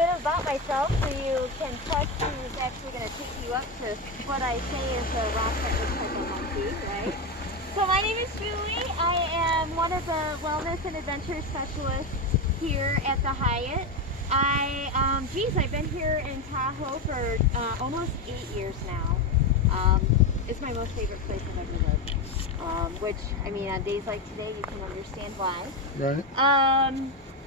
bit about myself so you can trust who's actually going to take you up to what I say is a rock that looks like a monkey, right? So my name is Julie. I am one of the wellness and adventure specialists here at the Hyatt. I've been here in Tahoe for almost 8 years now. It's my most favorite place I've ever lived. Which, I mean, on days like today, you can understand why. Right.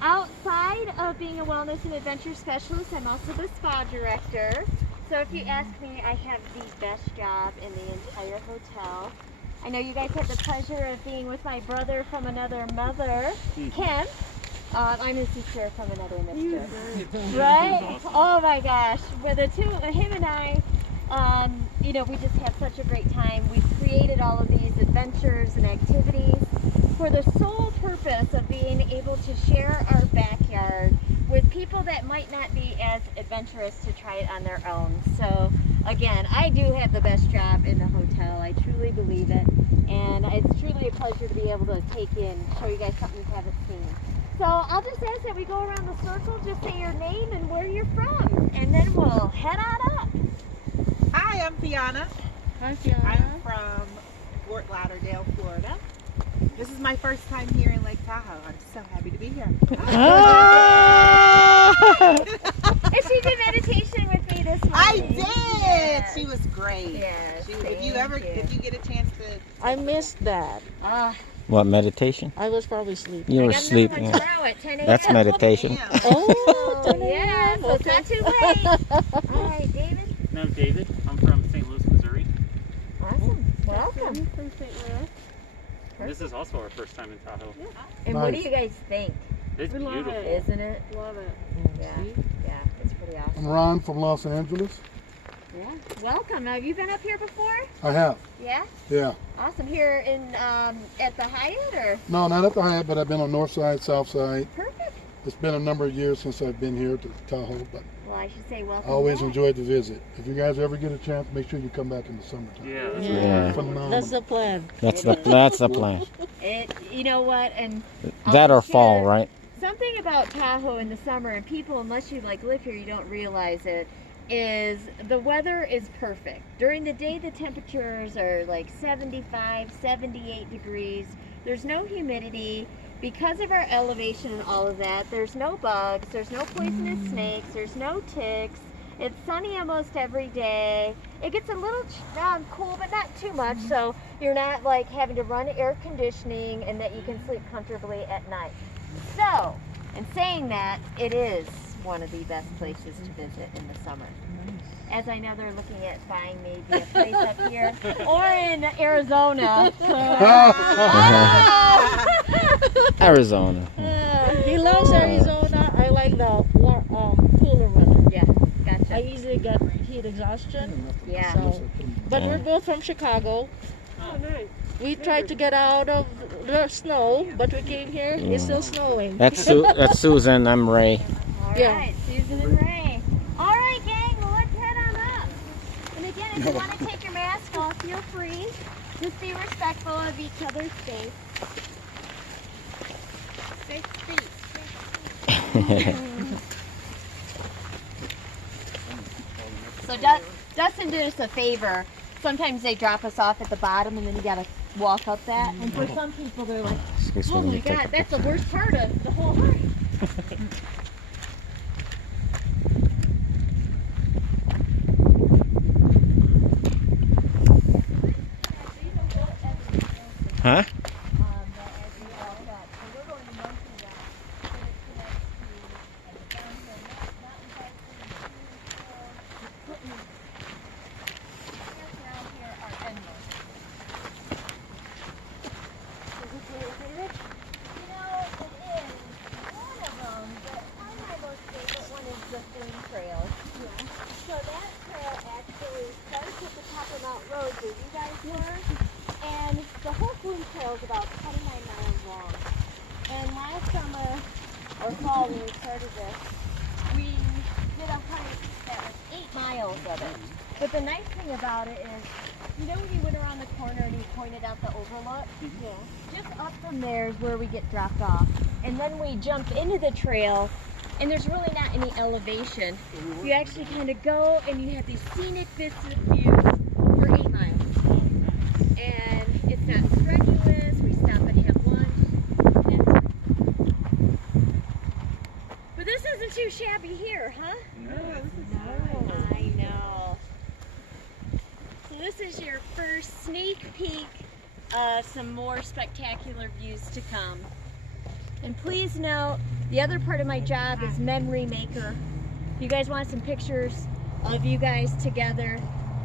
Outside of being a wellness and adventure specialist, I'm also the spa director. So if you ask me, I have the best job in the entire hotel. I know you guys had the pleasure of being with my brother from another mother, Ken. I'm his sister from another mister. Right? Awesome. Oh my gosh. With the two, him and I, you know, we just have such a great time. We've created all of these adventures and activities for the sole purpose of being able to share our backyard with people that might not be as adventurous to try it on their own. So again, I do have the best job in the hotel. I truly believe it. And it's truly a pleasure to be able to show you guys something you haven't seen. So I'll just ask that we go around the circle, just say your name and where you're from, and then we'll head on up. Hi, I'm Fiona. Hi, Fiona. I'm from Fort Lauderdale, Florida. This is my first time here in Lake Tahoe. I'm so happy to be here. And she did meditation with me this morning. I did. Yes. She was great. Yes. If you get a chance to. I missed that. What, meditation? I was probably sleeping. You were I got sleeping. another one tomorrow at 10 a.m. That's meditation. Oh, yeah, so it's not too late. All right, David. No, I'm David. I'm from St. Louis, Missouri. Awesome. Welcome. From St. Louis. This is also our first time in Tahoe. And what do you guys think? It's We love beautiful. it. Isn't it? Love it. Yeah. Yeah, it's pretty awesome. I'm Ron from Los Angeles. Yeah. Welcome. Now, have you been up here before? I have. Yeah. Yeah. Awesome. Here in at the Hyatt, or? No, not at the Hyatt, but I've been on North Side, South Side. Perfect. It's been a number of years since I've been here to Tahoe, but Well, I should say welcome. I always back. enjoyed the visit. If you guys ever get a chance, make sure you come back in the summertime. Yeah, that's Yeah. Phenomenal. That's the plan. That's the plan. You know what? And That I'll or fall, share right? Something about Tahoe in the summer, and people, unless you like live here, you don't realize it, is the weather is perfect. During the day, the temperatures are like 75, 78 degrees. There's no humidity. Because of our elevation and all of that, there's no bugs, there's no poisonous snakes, there's no ticks. It's sunny almost every day. It gets a little cool, but not too much, so you're not like having to run air conditioning, and that you can sleep comfortably at night. So, in saying that, it is one of the best places to visit in the summer. As I know they're looking at buying maybe a place up here or in Arizona. Arizona. He loves Arizona. I like the cooler weather. Yeah, gotcha. I easily get heat exhaustion. Yeah. So, but we're both from Chicago. Oh, nice. We tried to get out of the snow, but we came here. It's still snowing. That's Susan. I'm Ray. All Yeah. right, Susan and Ray. All right, gang, well, let's head on up. And again, if you want to take your mask off, feel free. Just be respectful of each other's space. 6 feet. 6 feet. So Dustin did us a favor. Sometimes they drop us off at the bottom, and then you gotta walk up that. And for some people, they're like, Excuse me, "Oh let me my take God, a that's the picture. worst part of the whole hike." Huh? The Flume Trail. So that trail actually starts at the top of Mount Rose where you guys were, and the whole Flume Trail is about 29 miles long. And last summer, or fall when we started this, we did a hike that was 8 miles of it. But the nice thing about it is, you know when you went around the corner and you pointed out the overlook? Yeah. Just up from there is where we get dropped off. And then we jump into the trail and there's really not any elevation. You actually kind of go and you have these scenic views for 8 miles. And it's not strenuous. We stop and have lunch. But this isn't too shabby here, huh? No. I know. So this is your first sneak peek of some more spectacular views to come. And please note, the other part of my job is memory maker. If you guys want some pictures of you guys together,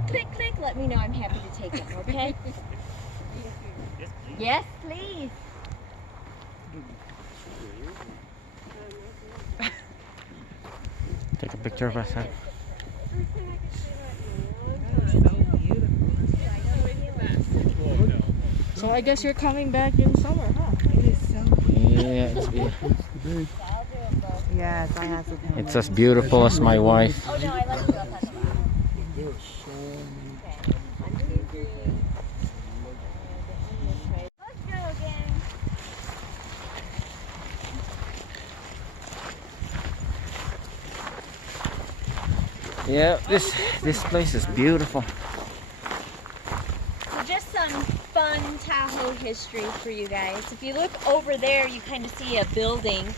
click, click, let me know. I'm happy to take them, okay? Yes, please. Yes, please. Take a picture of us, huh? So I guess you're coming back in summer, huh? It is so Yeah, it's beautiful. Yes, I have to. It's as beautiful as my wife. Oh no, I like you up on the bottom. There are so many. Okay. 1, 2, 3. Let's go again. Yeah, this place is beautiful. So just some fun Tahoe history for you guys. If you look over there, you kind of see a building.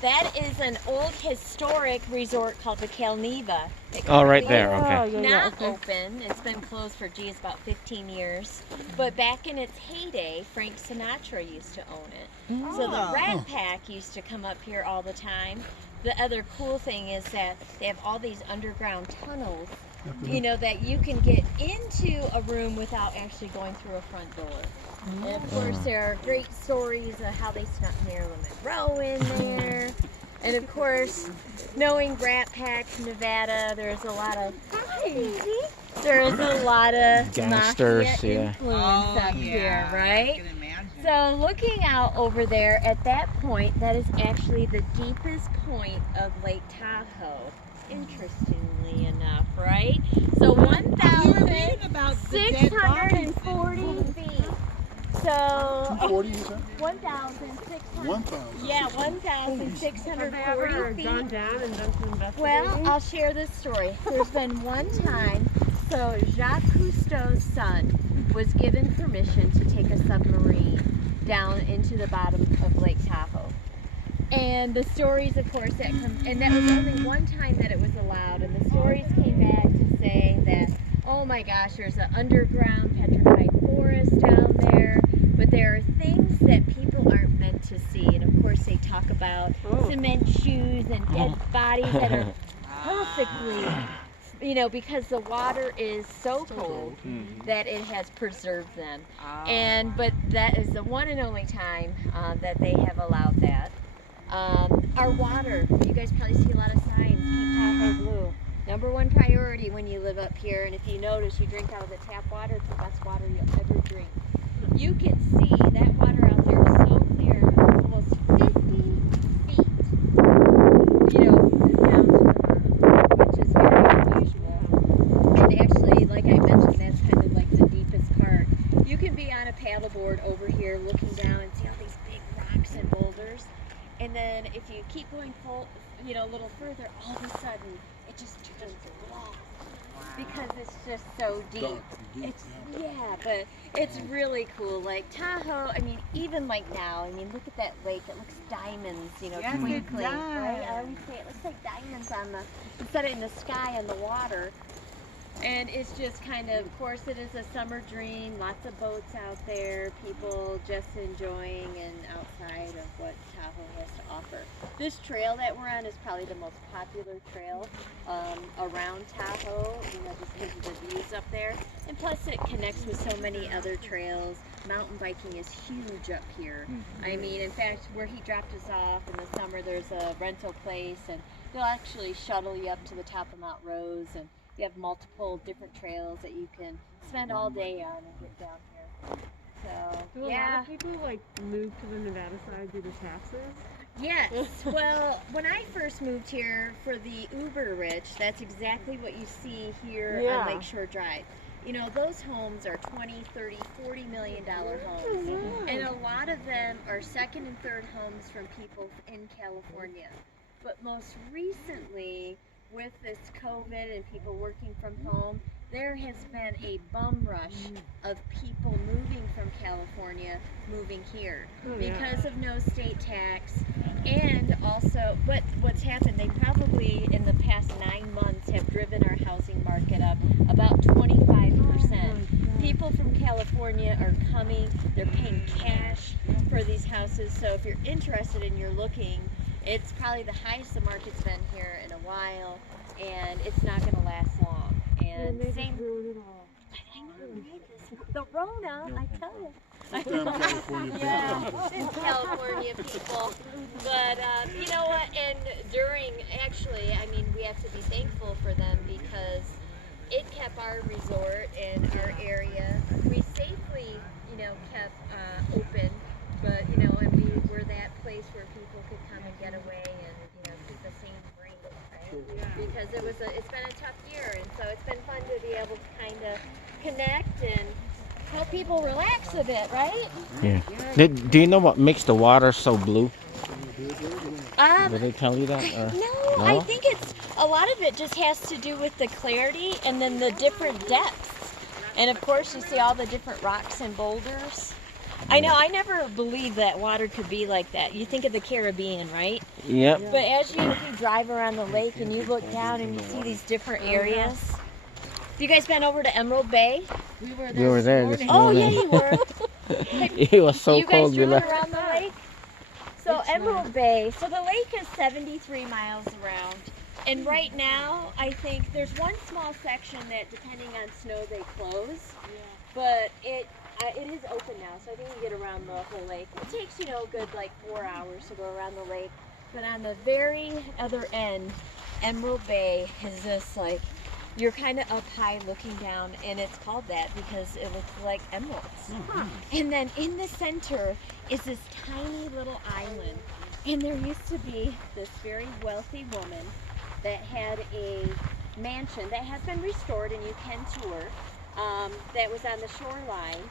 That is an old historic resort called the Calneva. Oh, right there. Okay. Not open. It's been closed for, geez, about 15 years. But back in its heyday, Frank Sinatra used to own it. So the Rat Pack used to come up here all the time. The other cool thing is that they have all these underground tunnels, you know, that you can get into a room without actually going through a front door. And of course, there are great stories of how they snuck Marilyn Monroe in there. And of course, knowing Rat Pack, Nevada, there's a lot of Gangsters, mafia yeah. influence up here, right? I can imagine. So looking out over there at that point, that is actually the deepest point of Lake Tahoe. Interestingly enough, right? So You were reading about the dead bodies. 1,640 feet. So 240, you said? 1,600. 1,000. Yeah, 1,640 feet. Gone down and done some investigating? Well, I'll share this story. There's been one time, so Jacques Cousteau's son was given permission to take a submarine down into the bottom of Lake Tahoe. And the stories, of course, that come, and that was only one time that it was allowed, and the stories came back to say that, oh my gosh, there's an underground petrified forest down there, but there are things that people aren't meant to see, and of course they talk about cement shoes and dead bodies that are perfectly, you know, because the water is so cold that it has preserved them. But that is the one and only time that they have allowed that. Our water, you guys probably see a lot of signs, keep Tahoe blue. #1 priority when you live up here, and if you notice, you drink out of the tap water, it's the best water you'll ever drink. You can see that water out there is so clear, almost 50 feet, you know, down to the bottom, which is very unusual. And actually, like I mentioned, that's kind of like the deepest part. You can be on a paddleboard over here looking down and see all these big rocks and boulders. And then if you keep going full, you know, a little further, all of a sudden it just turns black because it's just so deep. It's but it's really cool. Like Tahoe, I mean, even like now, I mean, look at that lake. It looks diamonds, you know, twinkling, right? I always say it looks like diamonds on the instead of in the sky on the water. And it's just kind of course, it is a summer dream. Lots of boats out there, people just enjoying and outside of what Tahoe has to offer. This trail that we're on is probably the most popular trail around Tahoe, you know, just because of the views up there. And plus it connects with so many other trails. Mountain biking is huge up here. I mean, in fact, where he dropped us off in the summer, there's a rental place, and they'll actually shuttle you up to the top of Mount Rose, and you have multiple different trails that you can spend all day on and get down here. So, Do a lot of people like move to the Nevada side due to taxes? Yes. Well, when I first moved here for the uber rich, that's exactly what you see here on Lakeshore Drive. You know, those homes are 20, 30, $40 million homes. And a lot of them are second and third homes from people in California. But most recently, with this COVID and people working from home, there has been a bum rush of people moving from California moving here because of no state tax. And also, what's happened, they probably in the past 9 months have driven our housing market up about 25%. People from California are coming, they're paying cash for these houses. So if you're interested and you're looking, it's probably the highest the market's been here in a while, and it's not going to last long. And same, I know, right? The Rona, I tell you. Yeah, it's California people. But you know what? And actually, I mean, we have to be thankful for them because it kept our resort and our area. We safely, kept open. But and we were that place where people could come and get away and keep a sane brain, right? Because it's been a tough year, and so it's been fun to be able to kind of connect and help people relax a bit, right? Yeah. Do you know what makes the water so blue? Did they tell you that? No, I think a lot of it just has to do with the clarity and then the different depths. And of course, you see all the different rocks and boulders. I know, I never believed that water could be like that. You think of the Caribbean, right? Yep. But as you drive around the lake and you look down and you see these different areas. Have you guys been over to Emerald Bay? We were there this morning. Oh, yeah, you were. It was so cold. You guys driven around the lake? So Emerald Bay, so the lake is 73 miles around. And right now, I think there's one small section that, depending on snow, they close. But it is open now, so I think you get around the whole lake. It takes, a good 4 hours to go around the lake. But on the very other end, Emerald Bay is this you're kind of up high looking down, and it's called that because it looks like emeralds. And then in the center is this tiny little island. And there used to be this very wealthy woman that had a mansion that has been restored, and you can tour, that was on the shoreline.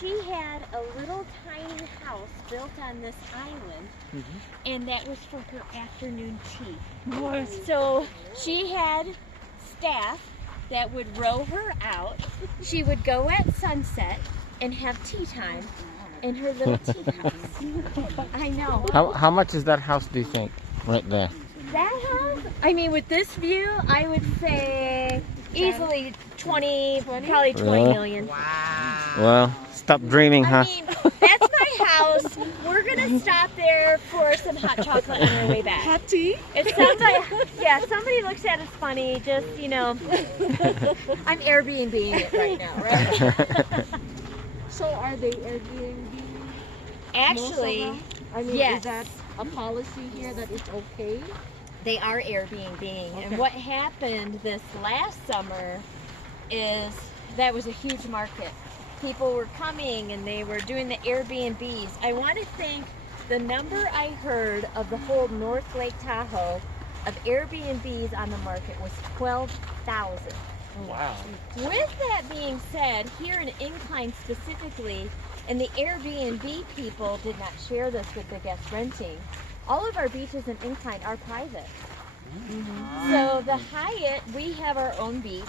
She had a little tiny house built on this island, and that was for her afternoon tea. What? So she had staff that would row her out. She would go at sunset and have tea time in her little tea house. I know. How much is that house, do you think, right there? That house? I mean, with this view, I would say easily 20, probably 20 million. Wow. Well, stop dreaming, huh? I mean, that's my house. We're gonna stop there for some hot chocolate on our way back. Hot tea? If somebody looks at us funny, just I'm Airbnb-ing it right now, right? So are they Airbnb? Actually, I mean, yes. Is that a policy here that it's okay? They are Airbnb-ing. And what happened this last summer is that was a huge market. People were coming and they were doing the Airbnbs. I want to think the number I heard of the whole North Lake Tahoe of Airbnbs on the market was 12,000. Wow. With that being said, here in Incline specifically, and the Airbnb people did not share this with the guests renting, all of our beaches in Incline are private. So the Hyatt, we have our own beach.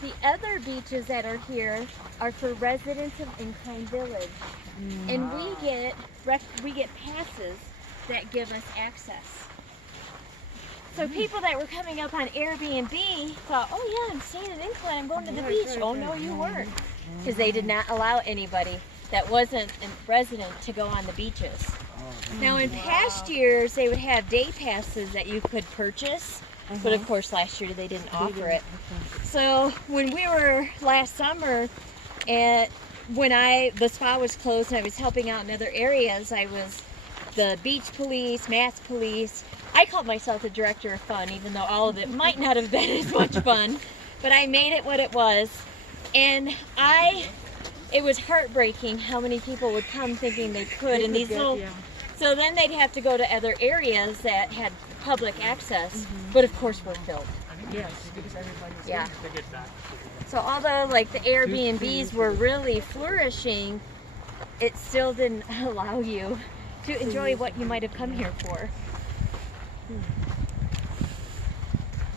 The other beaches that are here are for residents of Incline Village. And we get passes that give us access. So people that were coming up on Airbnb thought, oh yeah, I'm staying in Incline, I'm going to the beach. Oh no, you weren't. Because they did not allow anybody that wasn't a resident to go on the beaches. Now in past years, they would have day passes that you could purchase, but of course last year they didn't offer it. So when we were last summer, when the spa was closed and I was helping out in other areas, I was the beach police, mass police. I called myself the director of fun, even though all of it might not have been as much fun, but I made it what it was. And it was heartbreaking how many people would come thinking they could, and these little, so then they'd have to go to other areas that had public access, but of course were filled. Yes, because everybody's Yeah. So although the Airbnbs were really flourishing, it still didn't allow you to enjoy what you might have come here for.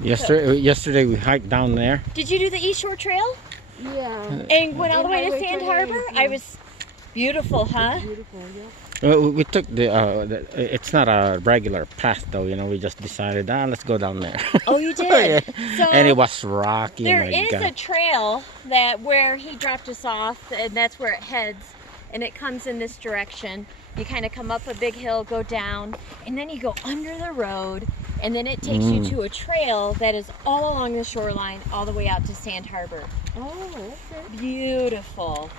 Yesterday we hiked down there. Did you do the East Shore Trail? Yeah. And went all the way to Highway Sand 28, Harbor? yeah. I was beautiful, huh? Beautiful, yeah. We took it's not a regular path though, you know. We just decided, let's go down there. Oh, you did? So And it was rocky. there my is God. a trail that where he dropped us off, and that's where it heads, and it comes in this direction. You kind of come up a big hill, go down, and then you go under the road, and then it takes you to a trail that is all along the shoreline, all the way out to Sand Harbor. Oh, okay. Beautiful,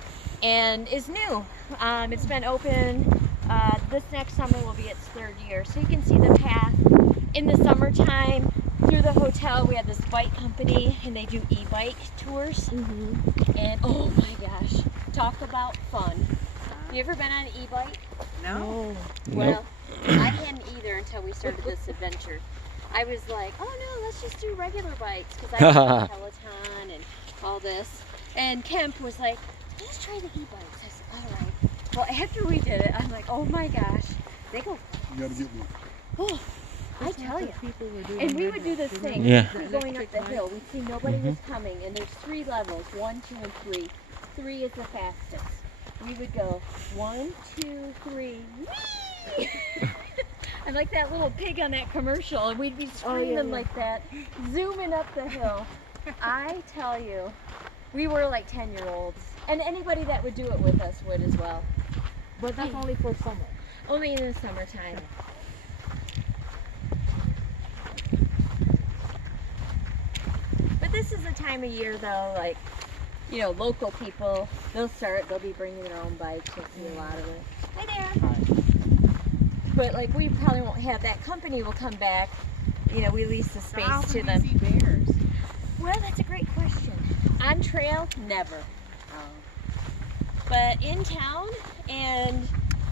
and is new. It's been open. This next summer will be its 3rd year, so you can see the path in the summertime. Through the hotel, we have this bike company, and they do e-bike tours. And oh my gosh, talk about fun. You ever been on an e-bike? No. Well, I hadn't either until we started this adventure. I was like, oh no, let's just do regular bikes, because I love Peloton and all this. And Kemp was like, let's try the e-bikes. I said, all right. Well, after we did it, I'm like, oh my gosh, they go. You gotta get one. Oh, I tell you. People were doing And we would do this thing. Yeah. We'd be going up the hill. We'd see nobody was coming, and there's 3 levels, 1, 2, and 3. 3 is the fastest. We would go 1, 2, 3. Whee! I'm like that little pig on that commercial, and we'd be screaming like that, zooming up the hill. I tell you, we were like 10-year-olds, and anybody that would do it with us would as well. But that's only for summer. Only in the summertime. But this is the time of year though, like, you know, local people, they'll be bringing their own bikes. You'll see a lot of it. Hi there. But like, we probably won't have that. Company will come back, you know, we lease the So how space to often them. do you see bears? Well, that's a great question. On trail, never. But in town and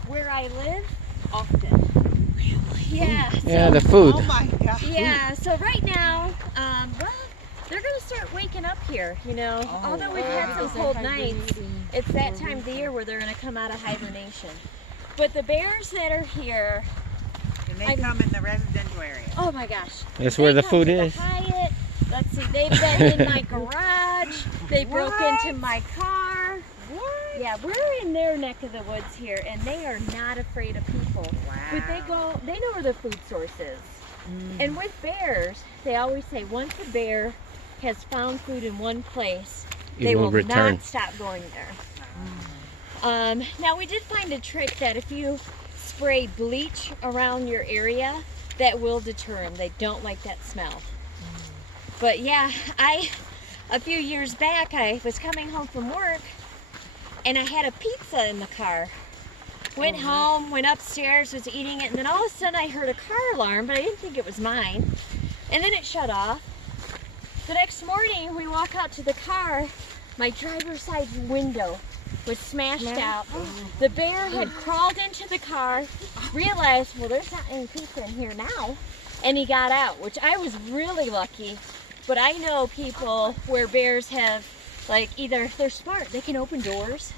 where I live, often. Yeah. Yeah, the food. Oh my God. Yeah, so right now, well, they're going to start waking up here, you know. Although we've had some cold nights, it's that time of the year where they're going to come out of hibernation. But the bears that are here, And they come in the residential area. oh my gosh. That's They where the come food to the is. Hyatt. Let's see, they've been in my garage. They broke What? into my car. What? Yeah, we're in their neck of the woods here, and they are not afraid of people. But they know where their food source is. And with bears, they always say once a bear has found food in one place, they will return. not stop going there. Now we did find a trick that if you spray bleach around your area, that will deter them. They don't like that smell. But yeah, a few years back, I was coming home from work, and I had a pizza in the car. Went home, went upstairs, was eating it, and then all of a sudden I heard a car alarm, but I didn't think it was mine. And then it shut off. The next morning, we walk out to the car, my driver's side window was smashed out. The bear had crawled into the car, realized, well, there's not any pizza in here now, and he got out, which I was really lucky. But I know people where bears have, like, either they're smart, they can open doors,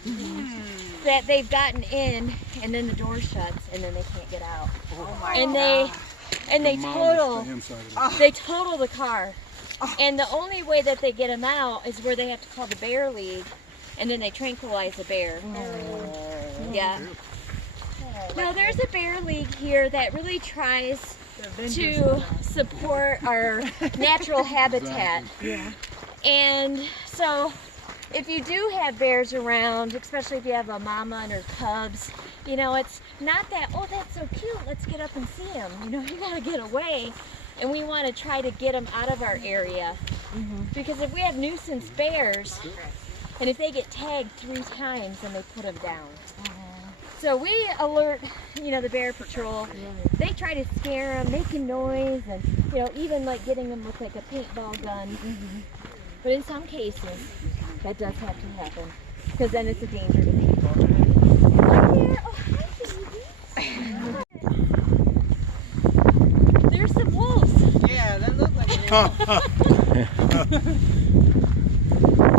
that they've gotten in, and then the door shuts, and then they can't get out. Oh my And God. they total The inside of it. they total the car. And the only way that they get them out is where they have to call the bear league, and then they tranquilize the bear. Yeah. Now there's a bear league here that really tries to support our natural habitat. Yeah. And so if you do have bears around, especially if you have a mama and her cubs, you know, it's not that, oh, that's so cute, let's get up and see them. You know, you gotta get away. And we want to try to get them out of our area. Because if we have nuisance bears, and if they get tagged 3 times, then they put them down. So we alert, you know, the bear patrol. They try to scare them, making noise, and, you know, even like getting them with like a paintball gun. But in some cases, that does have to happen, because then it's a danger to people. Hi there. Oh, hi, baby. There's some wolves. Yeah, that looked like it.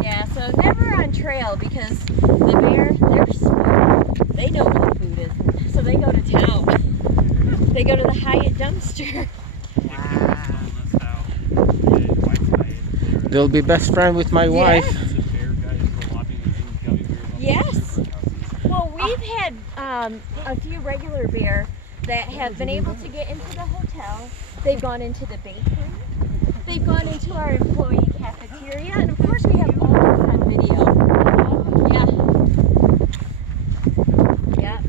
Yeah, so never on trail, because the bear, they're smart. They know where the food is. So they go to town. They go to the Hyatt dumpster. Wow. They'll be best friend with my wife. Yes. Well, we've had a few regular bear that have been able to get into the hotel. They've gone into the bakery. They've gone into our employee cafeteria, and of course we have all this on video. Yeah. Yeah.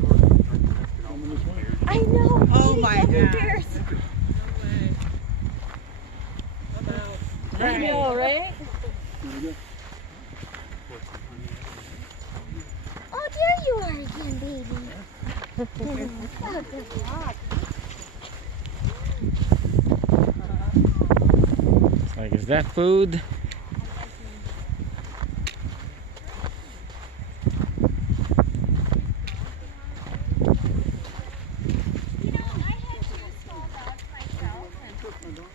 I know. Oh my gummy God. bears. I know, right? Oh, there you are again, baby. Oh, good job. It's like, is that food? You know, I had 2 small dogs myself, and you know,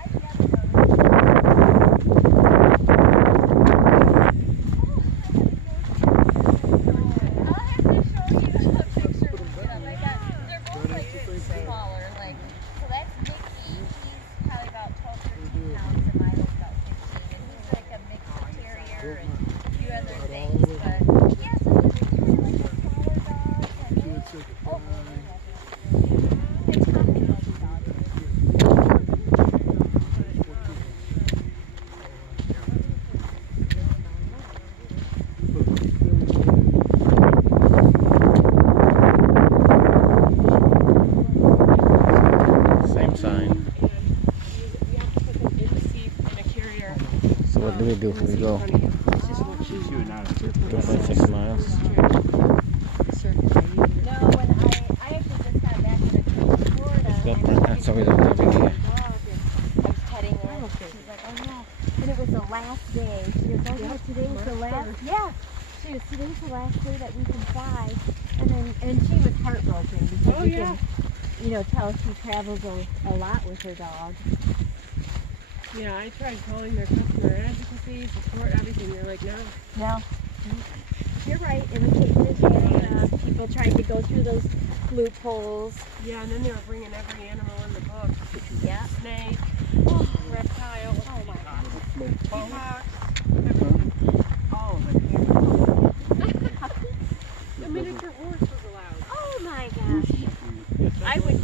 I've never noticed. I'll have to show you a picture of them. Like that. They're both like smaller, like so. That's Mickey. He's probably about 12, 13 pounds, and Milo's about 15. And he's like a mixed terrier and a few other things. But yeah, so they're just kind of like a smaller dog. Oh, it's not big like dogs. Same sign. You have to put them in the seat in a carrier. So what do we do? We go It's just what she's doing now. 2.6 miles. No, when I actually just got back when I came to Florida. Got I my was hat so we don't have it here. I was petting it. She's like, oh yeah. And it was the last day. She goes, oh yeah, today was the last. Yeah. She goes, today's the last day that we can fly. And she was heartbroken because Oh, you yeah. can, you know, tell she travels a lot with her dog. Yeah, I tried calling their customer advocacy, support, everything. They're like, no. No. You're right. It was taken advantage of. People tried to go through those loopholes. Yeah, and then they were bringing every animal in the book. Yeah. Snake, reptile, Oh my God. peacocks. Oh, The miniature horse was allowed. Oh my gosh. I would.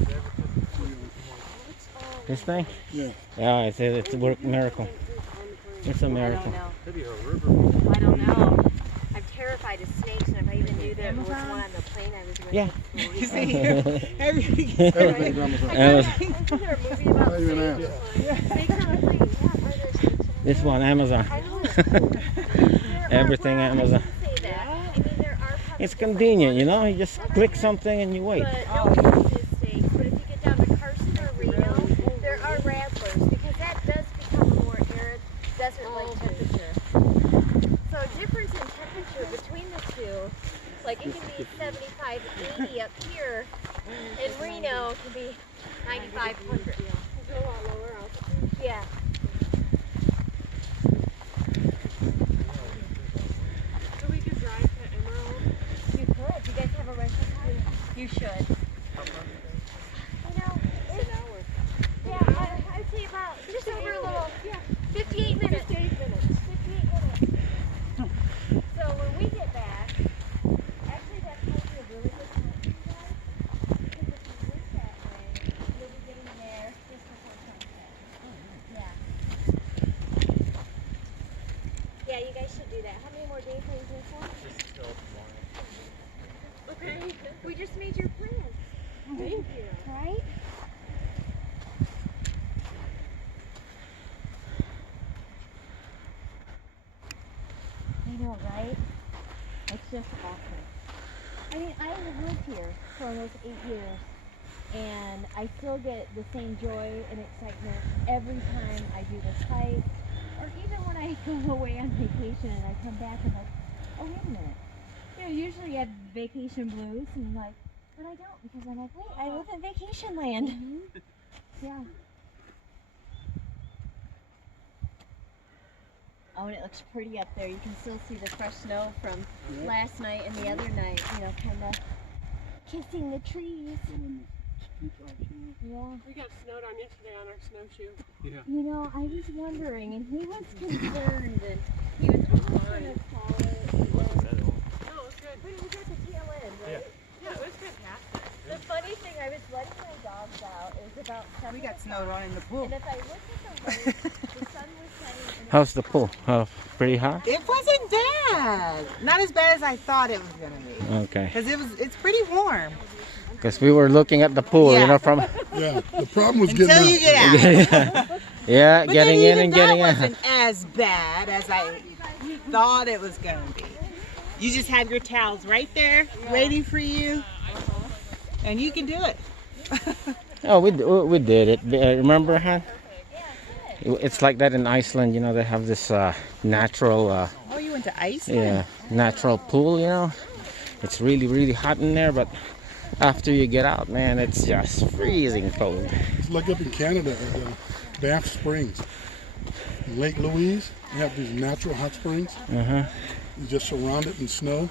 This thing? Yeah. Yeah, I said it's a miracle. It's a I miracle. don't know. I don't know. I'm terrified of snakes, and if I even knew there was one on the plane, I was going Yeah. you see, everything. Everything's on the I phone. Isn't there a movie about Not even snakes? Snakes on the plane. Yeah, where there's snakes. This one, Amazon. I know. Everything Amazon. Say that. I mean, there are It's convenient, you know. You just click something and you wait. But nobody uses snakes. But if you get down to Carson or Reno, there are rattlers because that does become a more arid desert-like temperature. So difference in temperature between the two, like it can be 75, 80 up here, and Reno can be 9,500. It's a lot lower altitude. Yeah. So we could drive to Emerald. You could. You guys have a rental car? You should. You know, it's, yeah, I'd say about just over a little, 58 minutes. 58 minutes. So when we get back, actually that might be a really good time for you guys, because if you work that way, you'll be getting there just before sunset. Yeah. Yeah, you guys should do that. How many more days are you here for? Okay. We just made your plans. Thank you. Right? I know, right? It's just awesome. I mean, I have lived here for almost 8 years, and I still get the same joy and excitement every time I do this hike, or even when I go away on vacation and I come back and like, oh wait a minute. You know, usually you have vacation blues, and I'm like, but I don't, because I'm like, wait, I live in vacation land. Yeah. Oh, and it looks pretty up there. You can still see the fresh snow from last night and the other night, you know, kind of kissing the trees. Yeah. We got snowed on yesterday on our snowshoe. You know, I was wondering, and he was concerned, and he was almost gonna call it. No, it was good. But it was at the tail end, right? Yeah, it was fantastic. The funny thing, I was letting my dogs out. It was about 7 We got o'clock, snowed on in the pool. and if I looked at the lake, the sun was setting. And it How's was the pool? Pretty hot? It wasn't bad. Not as bad as I thought it was gonna be. Okay. Cause it's pretty warm. Because we were looking at the pool, you Yeah. know, from Yeah, the problem was Until getting you out. get out. yeah, But getting then in and even getting that out. wasn't as bad as I thought it was gonna be. You just have your towels right there, waiting for you, and you can do it. Oh, we did it. Remember, huh? It's like that in Iceland, you know, they have this natural, Oh, you went to Iceland? yeah, natural pool, you know. It's really, really hot in there, but after you get out, man, it's just freezing cold. It's like up in Canada at Banff Springs. In Lake Louise, you have these natural hot springs. Uh-huh. You just surround it in snow,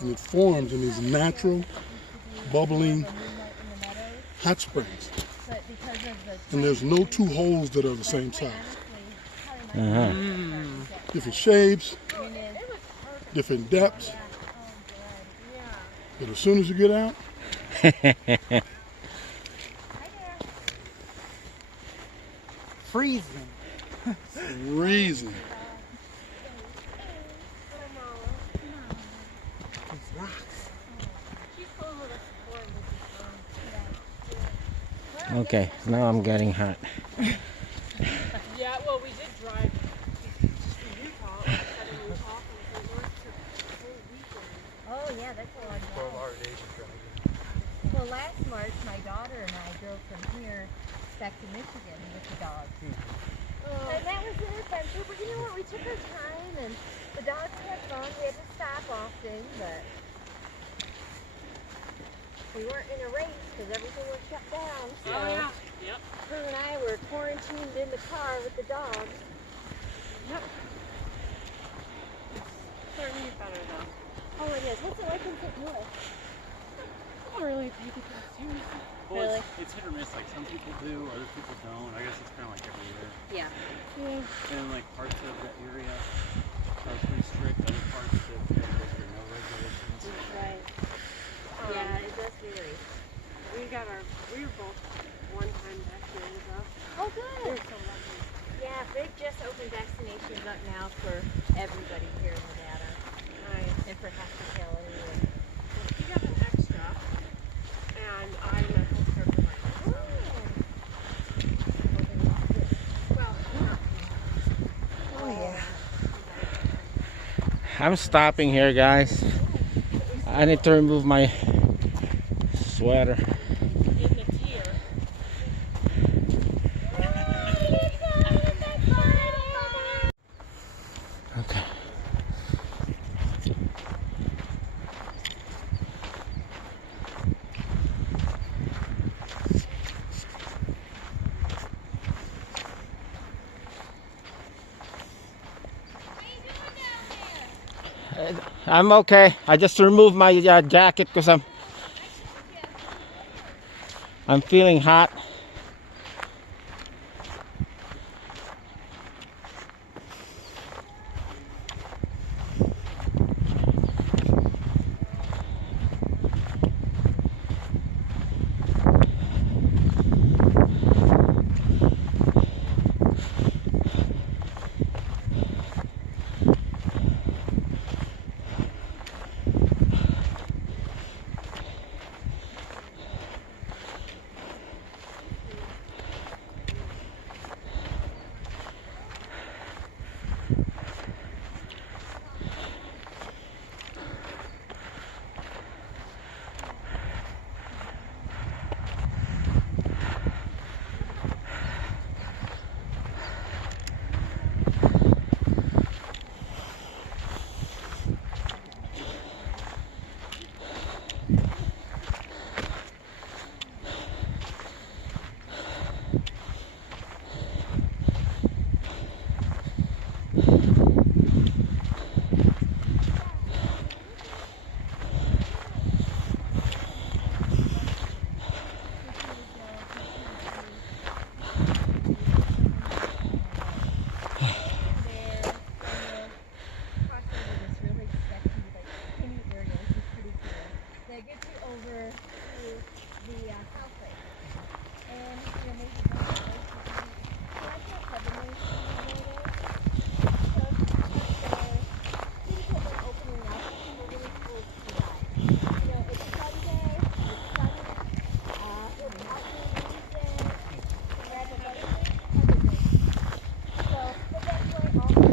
and it forms in these natural, bubbling hot springs. And there's no two holes that are the same size. Uh-huh. Different shapes, different depths. But as soon as you get out, Freezing. freezing. These rocks. Okay, now I'm getting hot. Yeah, well, we did drive to Utah, southern Utah, from St. Louis to the whole weekend. Oh yeah, that's a long drive. 12-hour days of driving. Well, last March, my daughter and I drove from here back to Michigan with the dogs. And that was an adventure, but you know what? We took our time, and the dogs had fun. We had to stop often, but we weren't in a race because everything was shut down. So Oh, yeah. Yep. her and I were quarantined in the car with the dogs. Yep. Starting to get better, though. Oh, it is. What's it like in St. Louis? I don't really take it that seriously. Well, Really? it's hit or miss. Like some people do, other people don't. I guess it's kind of like everywhere. Yeah. Yeah. And like parts of that area are pretty strict. Other parts that there are no regulations. Right. Yeah, it does vary. We were both one-time vaccinated, though. Oh, We good. were so lucky. Yeah, they've just opened vaccinations up now for everybody here in Nevada Nice. and for hospitality. And He got an extra, and I'm a healthcare provider. Well, Oh yeah. I'm stopping here, guys. I need to remove my sweater. in the tier. Okay. I'm okay. I just removed my jacket because I'm feeling hot. that gets you over to the South Lake. And maybe one of those so I can't cover those so things have been opening up and we're really cool to ride. It's Sunday, it's sunny, it's outdoor music, we're at the wedding ring, so, but that's why all the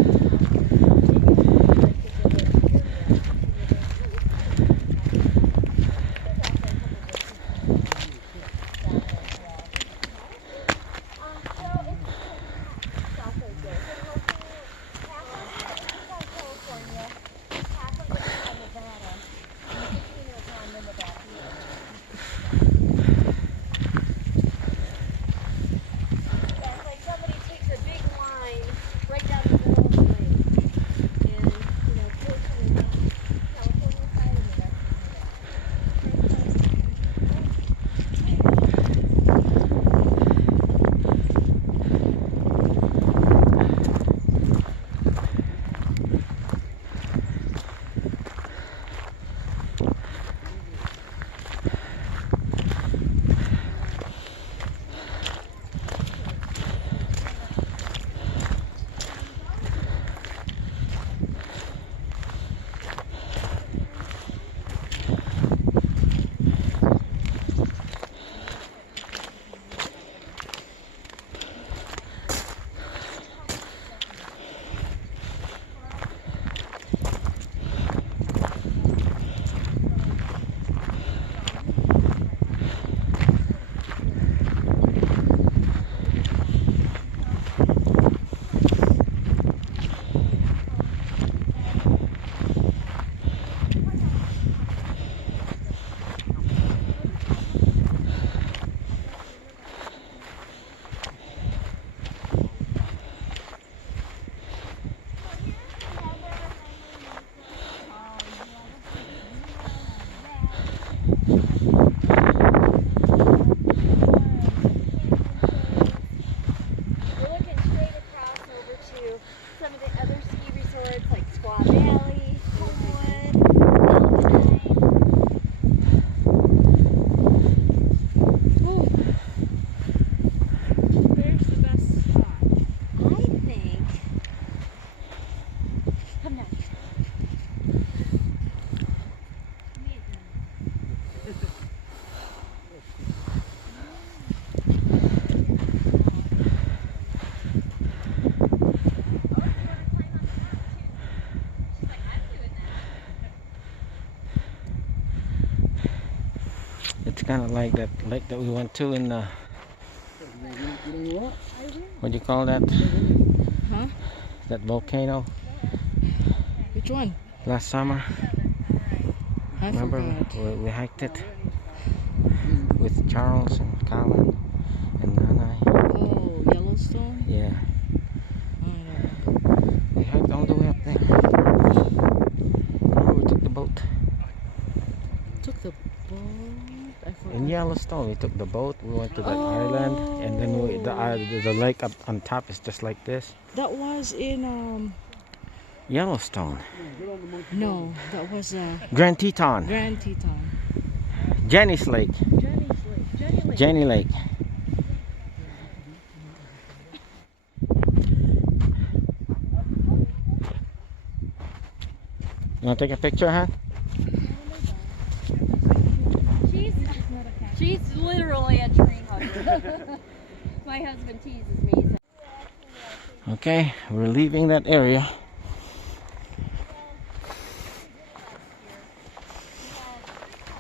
It's kind of like that lake that we went to in what do you call that? Huh? That volcano Which one? last summer. I Remember forgot. we hiked it with Charles and Colin and Nana. Oh, Yellowstone? Yeah, I don't know. we hiked all the way up there. Remember we took the boat Took the boat? I forgot. in Yellowstone. We took the boat. We went to that island, and then the lake up on top is just like this. That was in Yellowstone. no, that was Grand Teton. Grand Teton. Jenny's Lake. Jenny's Lake. Jenny Lake. You want to take a picture, huh? She's literally a tree hugger. My husband teases me. So. Okay, we're leaving that area.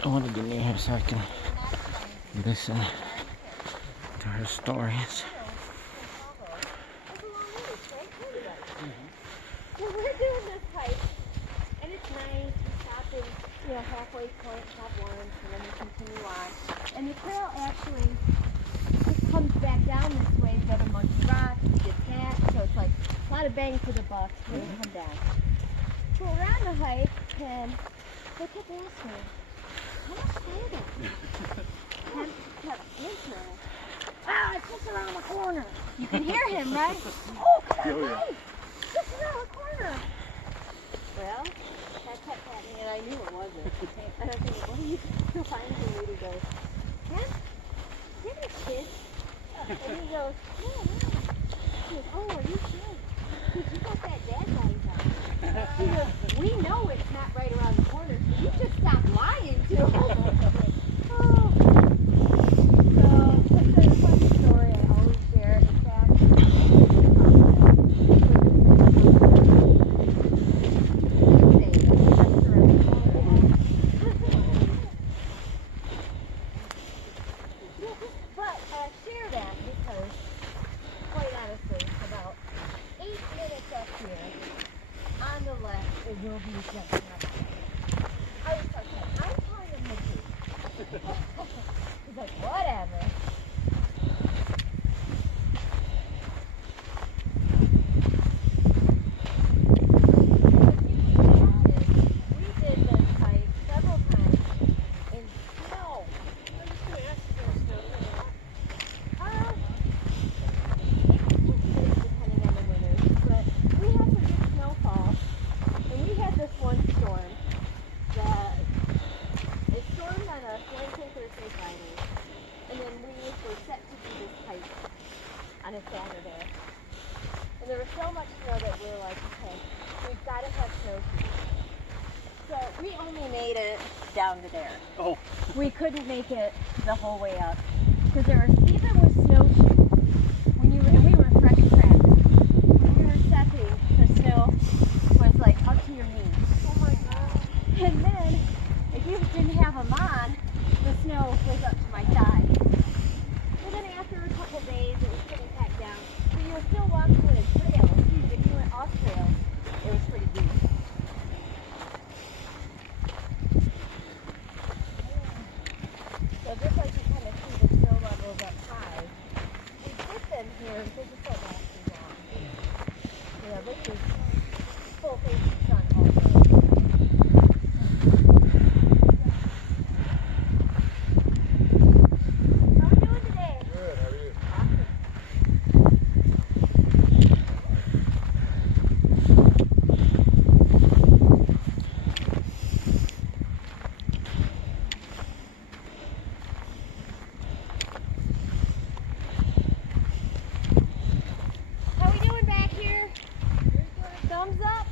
I want to get near her so I can listen to her stories. Well, we're doing this hike, and it's nice. We stop in, halfway point, have lunch, and then we continue on. And the trail actually just comes back down this way. We've got a monkey rock, you get that, so it's like a lot of bang for the buck when you come down. So we're on the hike, and they kept asking me, how much further? And he kept answering, it's just around the corner. You can hear him, right? Oh, come on, guys! Just around the corner. Well, that kept happening. and I knew it wasn't. And I'm thinking, what are you trying to do? He goes, Dad, do you have any kids? And he goes, no. He goes, oh, are you sure? Because you got that dad light on. He goes, we know it's not right around the corner, so you just stop lying to him. Oh. So, that's a funny story I always share. In fact, but I share that because, quite honestly, about 8 minutes up here, on the left, it will be just enough. I was like, I'm calling him Mickey. He's like, whatever. We did this hike several times in snow. I was just gonna ask if there was snow or not. Depending on the winters, but we had some good snowfall, and we had this one storm that it stormed on a Wednesday, Thursday, Friday, and then we were set to do this hike on a Saturday, and there was so much snow that we were like, okay, we've got to have snowshoes. So we only made it down to there. Oh. We couldn't make it the whole way up because there was, even with snowshoes, when you were, and we were fresh practice, when we were stepping, the snow was like up to your knees. Oh my god. And then if you didn't have them on, the snow was up to my thigh. And then after a couple days, it was getting back down. So you were still walking in a trail. If you went off trail, it was pretty deep. So just like you kind of see the snow levels up high, we did them here because it don't last too long. You know, this is full face of sun all day. How are we doing today? Good, how are you? How we doing back here? Thumbs up?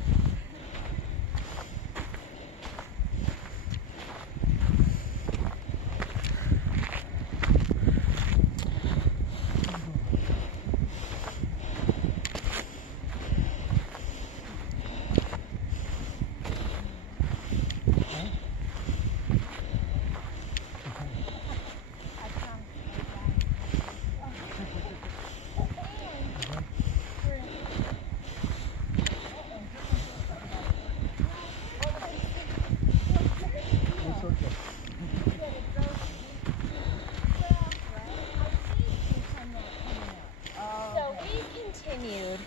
So we continued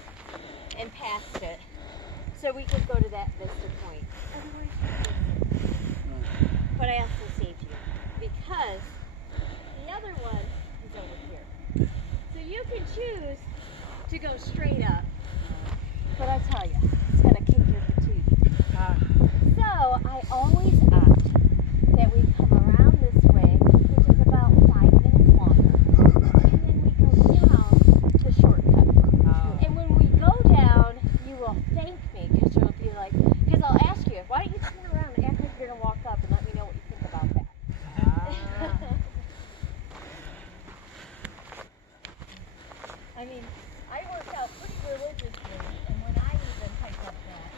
and passed it so we could go to that vista point. But I also saved you because the other one is over here. So you can choose to go straight up. But I tell you, it's going to kick your fatigue. So I always opt that we come around this way, which is about 5 minutes longer, and then we go down the shortcut. And when we go down, you will thank me because you'll be like, because I'll ask you, why don't you turn around and act like you're going to walk up and let me know what you think about that. I mean, I work out pretty religiously, and when I even pick up that,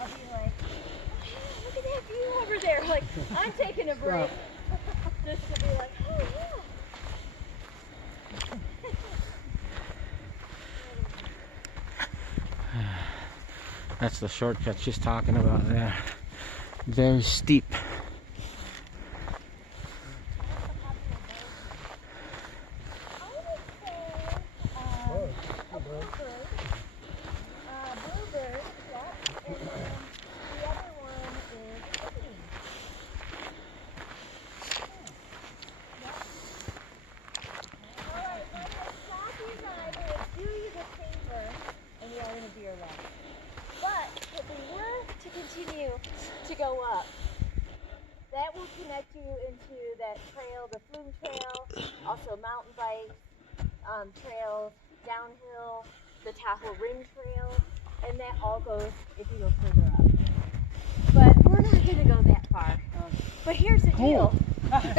I'll be like, oh yeah, look at that view over there. Like, I'm taking a break just to be like, oh yeah. That's the shortcut she's talking about there. Very steep. I would say a bluebird. Bluebird, yeah. And then the other one is green. Alright, so I'm going to stop you guys. I'm going to do you the favor, and we are going to veer left. But if we were to continue to go up, to that trail, the Flume Trail, also mountain bikes, trails, downhill, the Tahoe Ring Trail, and that all goes if you go further up. But we're not going to go that far. But here's the deal. People that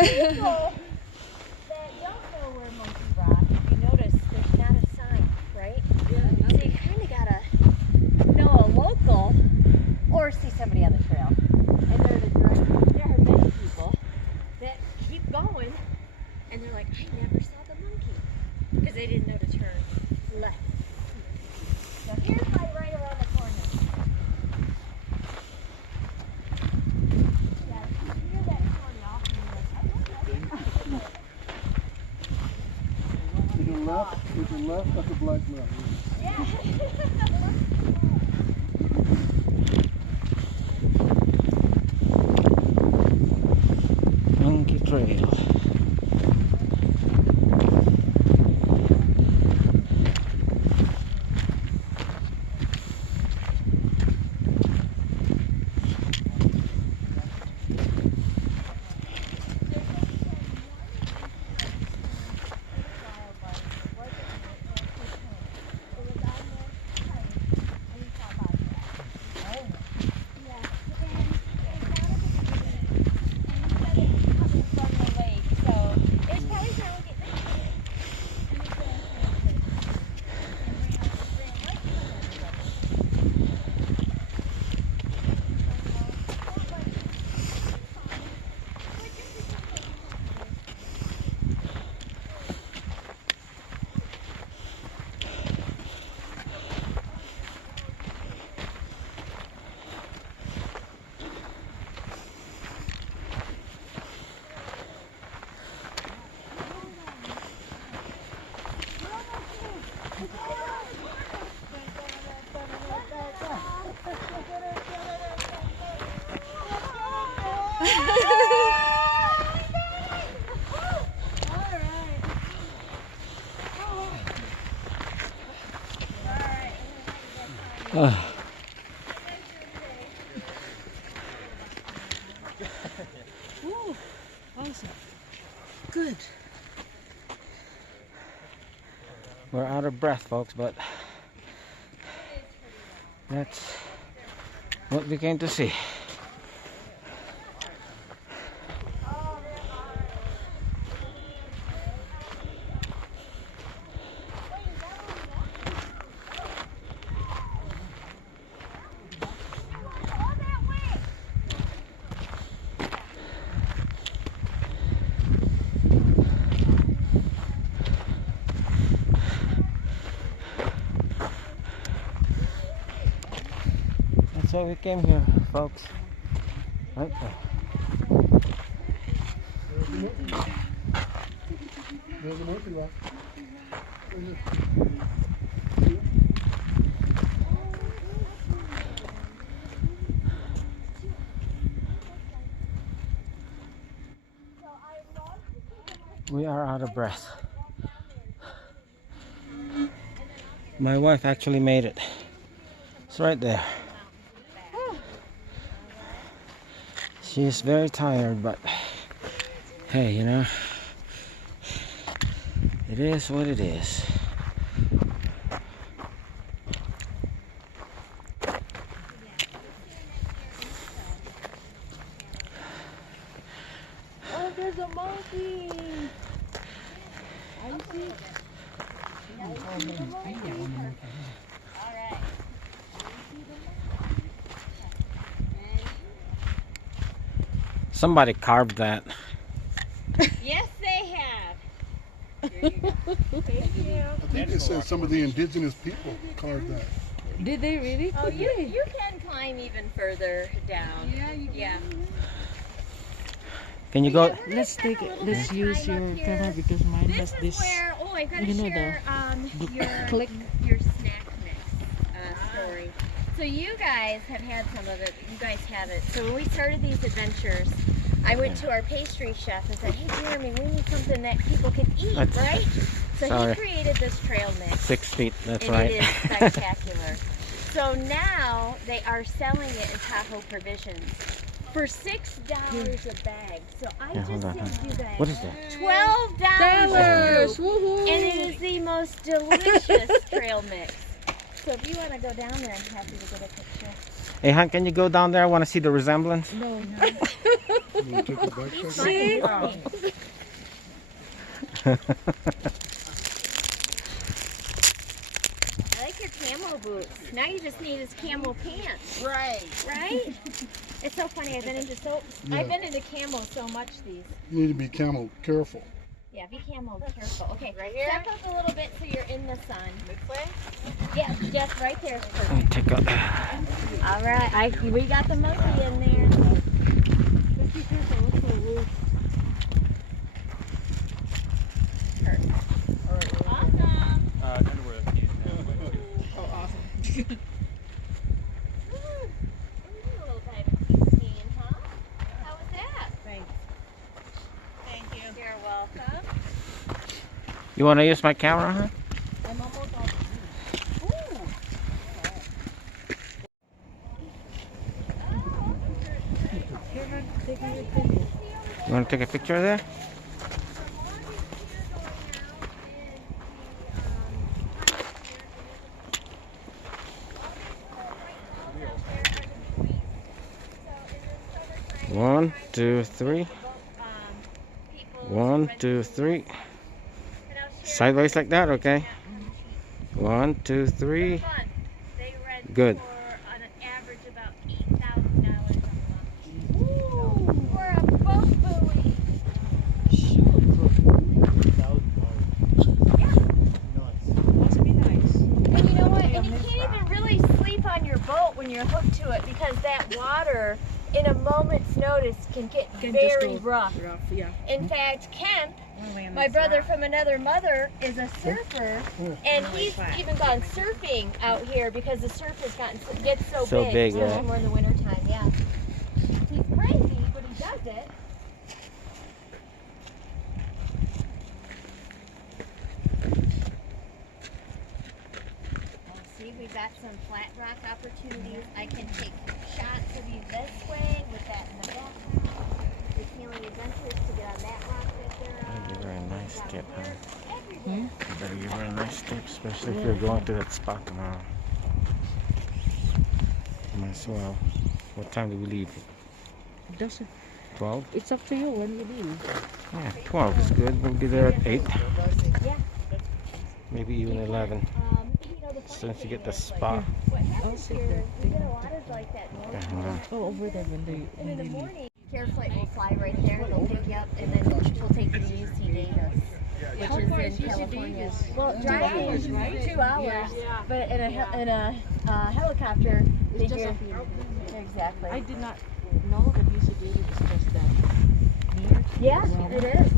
don't know where Monkey Rock, if you notice, there's not a sign, right? Yeah. So you kind of got to know a local or see somebody on the trail. And they're the director. There are many people that keep going and they're like, I never saw the monkey. Because they didn't know to turn left. So here's my right around the corner. Yeah, you hear that corn off and you're like, oh, To the left, that's a black left. yeah. Monkey Trail. Ooh, awesome. Good. We're out of breath, folks, but that's what we came to see. That's why we came here, folks. Right there. There's a monkey rock. We are out of breath. My wife actually made it. It's right there. She is very tired, but hey, you know, it is what it is. Oh, there's a monkey. I see. Somebody carved that. Yes, they have. Here you go. Thank you. I think they said some of the indigenous people carved that. Did they really? Oh, you can climb even further down. Yeah, you can. Yeah. Can you go? Let's take it. Let's use your camera because mine has This this. is where, oh, I gotta you know, share click. your snack mix story. So you guys have had some of it. You guys have it. So when we started these adventures, I went to our pastry chef and said, hey Jeremy, we need something that people can eat, right? So Sorry. he created this trail mix. 6 feet, that's and right. it is spectacular. So now they are selling it in Tahoe Provisions. for $6 a bag. So I Yeah, just hold on, saved you guys What is that? $12. Woohoo! And it is the most delicious trail mix. So if you want to go down there, I'm happy to get a picture. Hey, hon, can you go down there? I want to see the resemblance. No. You wanna take a backpack? See? I like your camel boots. Now you just need his camel pants. Right. Right? It's so funny. I've been into camel so much these. You need to be camel careful. Yeah, be camel careful. Okay, Right here? step up a little bit so you're in the sun. This way? Yeah, just right there is Let me perfect. take a. All right, we got the monkey in there. Just be careful. It's so loose. Perfect. Awesome. Kind of where the keys now. Oh, awesome. A little diamond scene, huh? How was that? Thanks. Thank you. You're welcome. You want to use my camera, huh? I'm almost all. You want to take a picture there? One, two, three. 1, 2, 3. Sideways like that, okay? 1, 2, 3. Good. For on an average about $8,000 a month. For a boat buoy. Must be nice. And you know what? And you can't even really sleep on your boat when you're hooked to it because that water, in a moment's notice, can get very rough. Yeah. In fact, Kemp, my brother from another mother, is a surfer, and he's even gone surfing out here because the surf gets so big, especially yeah. more in the wintertime. Yeah, he's crazy, but he does it. See, we've got some flat rock opportunities. I can take shots of you this way with that in the background. There's healing adventures to get on that rock that they're on. That'd be very nice tip, huh? Everywhere. That'd be a very nice tip, especially if you're going to that spot tomorrow. Might as well. What time do we leave? Doesn't. 12? It's up to you when you leave. Yeah, 12 is good. We'll be there at 8. Yeah. Maybe even 11. You know, the As soon as you get the spot. what happens here, we get a lot of like that Okay, hold on. Oh, over there when they and in the morning. Care flight will fly right there. They'll pick you up, and then we'll take you to UC Davis, which is in California. Well, driving is 2 hours, but in a helicopter, they do. Exactly. I did not know that you should do it just that near. Yeah, it is.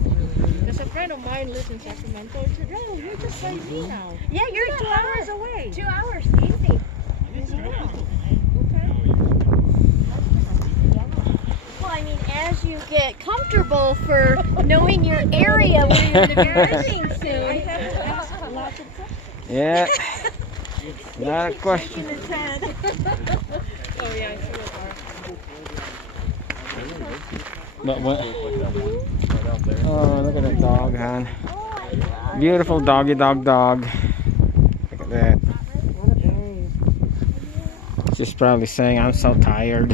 Because a friend of mine lives in Sacramento and said, "Oh, you're just like me now." Yeah, you're You're 2 2 hours away. 2 hours, easy. Well, I mean, as you get comfortable for knowing your area where you're going to be living I soon. have to ask lots of questions. Yeah. Not a question. Oh yeah, I see what But what? Oh, look at that dog, hon. Beautiful doggy dog. Look at that. She's probably saying, I'm so tired.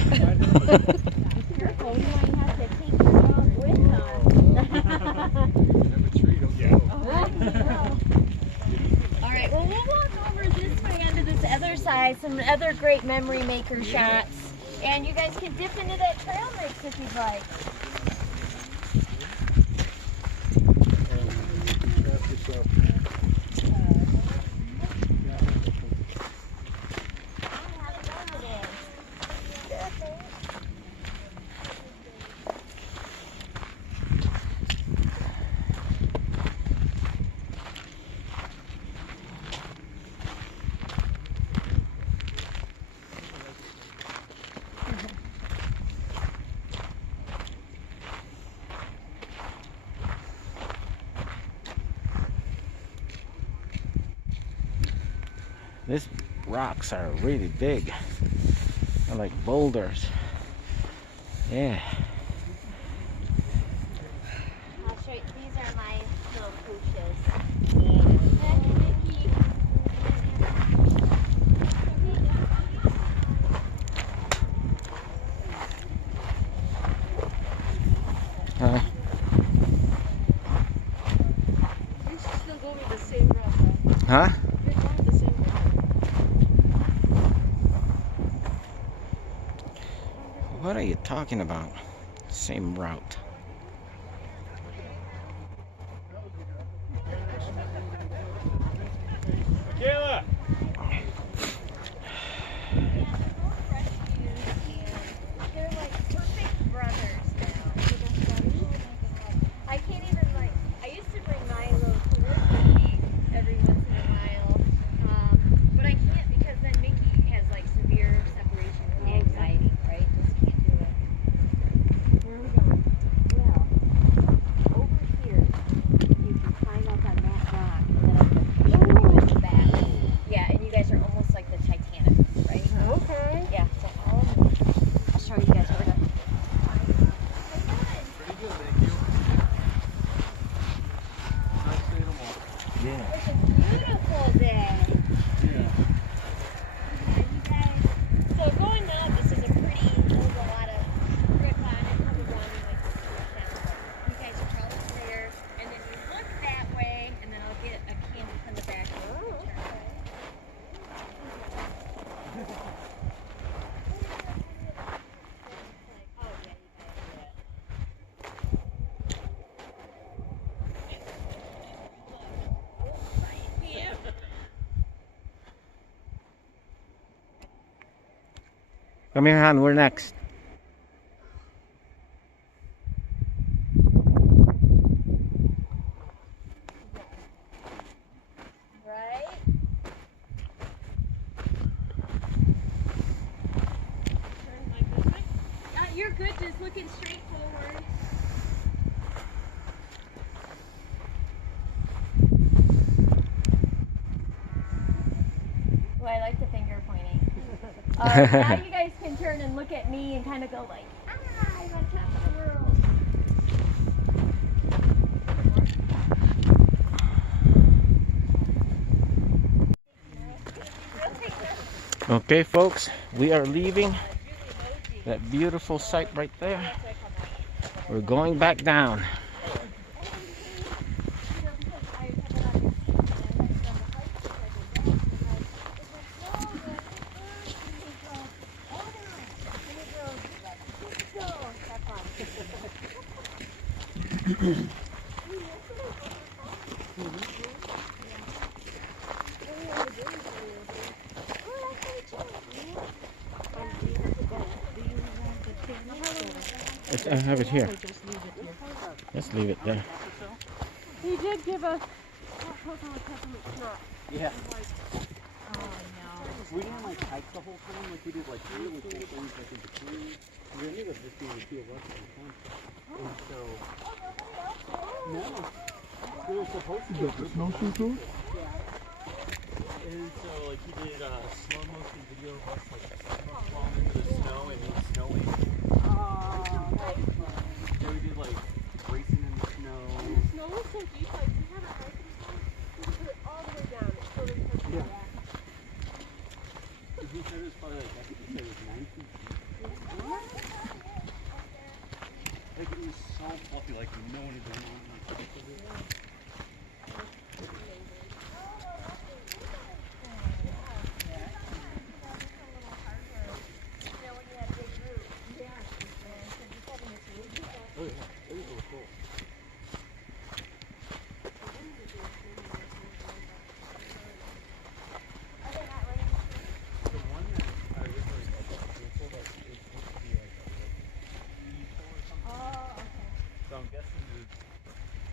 Careful, you might have to take your dog with All right, well, we'll walk over this way onto this other side, some other great memory maker shots. And you guys can dip into that trail mix if you'd like. These rocks are really big. They're like boulders. Yeah. I'll show you. These are my little pooches. Mickey. You should still go with the same route. Huh? You're going the same route. What are you talking about? Same route. Kayla! They're like perfect brothers now. I can't even like. I used to bring my little tours with me every once in a while, but I can't because then Mickey has like severe separation anxiety, right? Just can't do it. Where are we going? Well, over here, you can climb up on that rock and then on the back. Yeah, and you guys are almost like the Titanic, right? Okay. Yeah, so I'll show you guys where to. Pretty good, thank you. Nice day tomorrow. Yeah. It's a beautiful day. Yeah. Yeah, you guys. So going up, this is a pretty. There's a lot of grip on it. Probably wrong in like this direction. You guys are probably there, and then you look that way, and then I'll get a candle from the back. Come here, Han. We're next. Right? Turn like this way. You're good, just looking straight forward. Well, I like the finger pointing. Now you guys can turn and look at me and kind of go like, I'm on top of the world. Okay, folks, we are leaving that beautiful site right there. We're going back down. I have it here. Let's leave it there. He did give us coconut peppermint syrup. Yeah. We didn't like hike the whole time, like we did like really cool things like in between. We ended up just being a few of us at the time. And so, no, we were supposed to You do got the snowshoe too? And so like he did slow motion video of us like falling into the snow and it snowing. So we did like racing in the snow. Snow was so deep, like we had a hiking spot. We put it all the way down. It still didn't touch the Yeah. ground. He said it was probably like, I think he said it was 9 feet deep. Like it was so fluffy, like no one had been on like top of it. Oh yeah, it was really cool. The one that I originally canceled, like, it was supposed to be like a depot or something. Oh, okay. So I'm guessing you're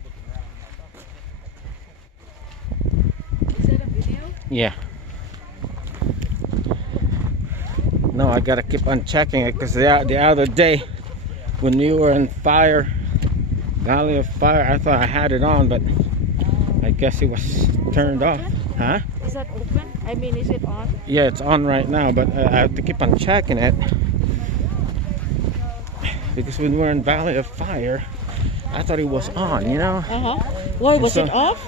looking around and like, oh, Is that a video? Yeah. No, I gotta keep on checking it because the other day when you were in Valley of Fire, I thought I had it on, but I guess it was turned off. Huh? Is that open? I mean, is it on? Yeah, it's on right now, but I have to keep on checking it. because when we were in Valley of Fire, I thought it was on, you know? Why was So- it off?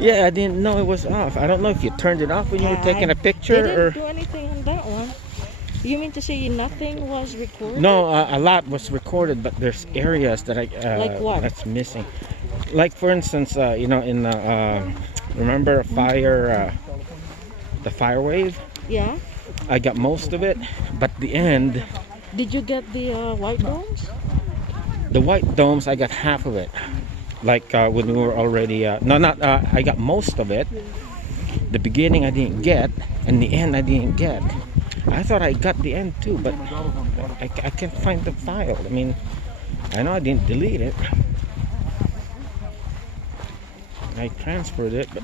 Yeah, I didn't know it was off. I don't know if you turned it off when you were taking a picture Didn't or... do anything on that one. You mean to say nothing was recorded? No, a lot was recorded, but there's areas that I Like what? that's missing. Like for instance, you know, in the remember fire, the fire wave. Yeah. I got most of it, but the end, Did you get the white domes? the white domes, I got half of it. Like when we were already, no, not I got most of it. The beginning I didn't get, and the end I didn't get. I thought I got the end too, but I can't find the file. I mean, I know I didn't delete it. I transferred it, but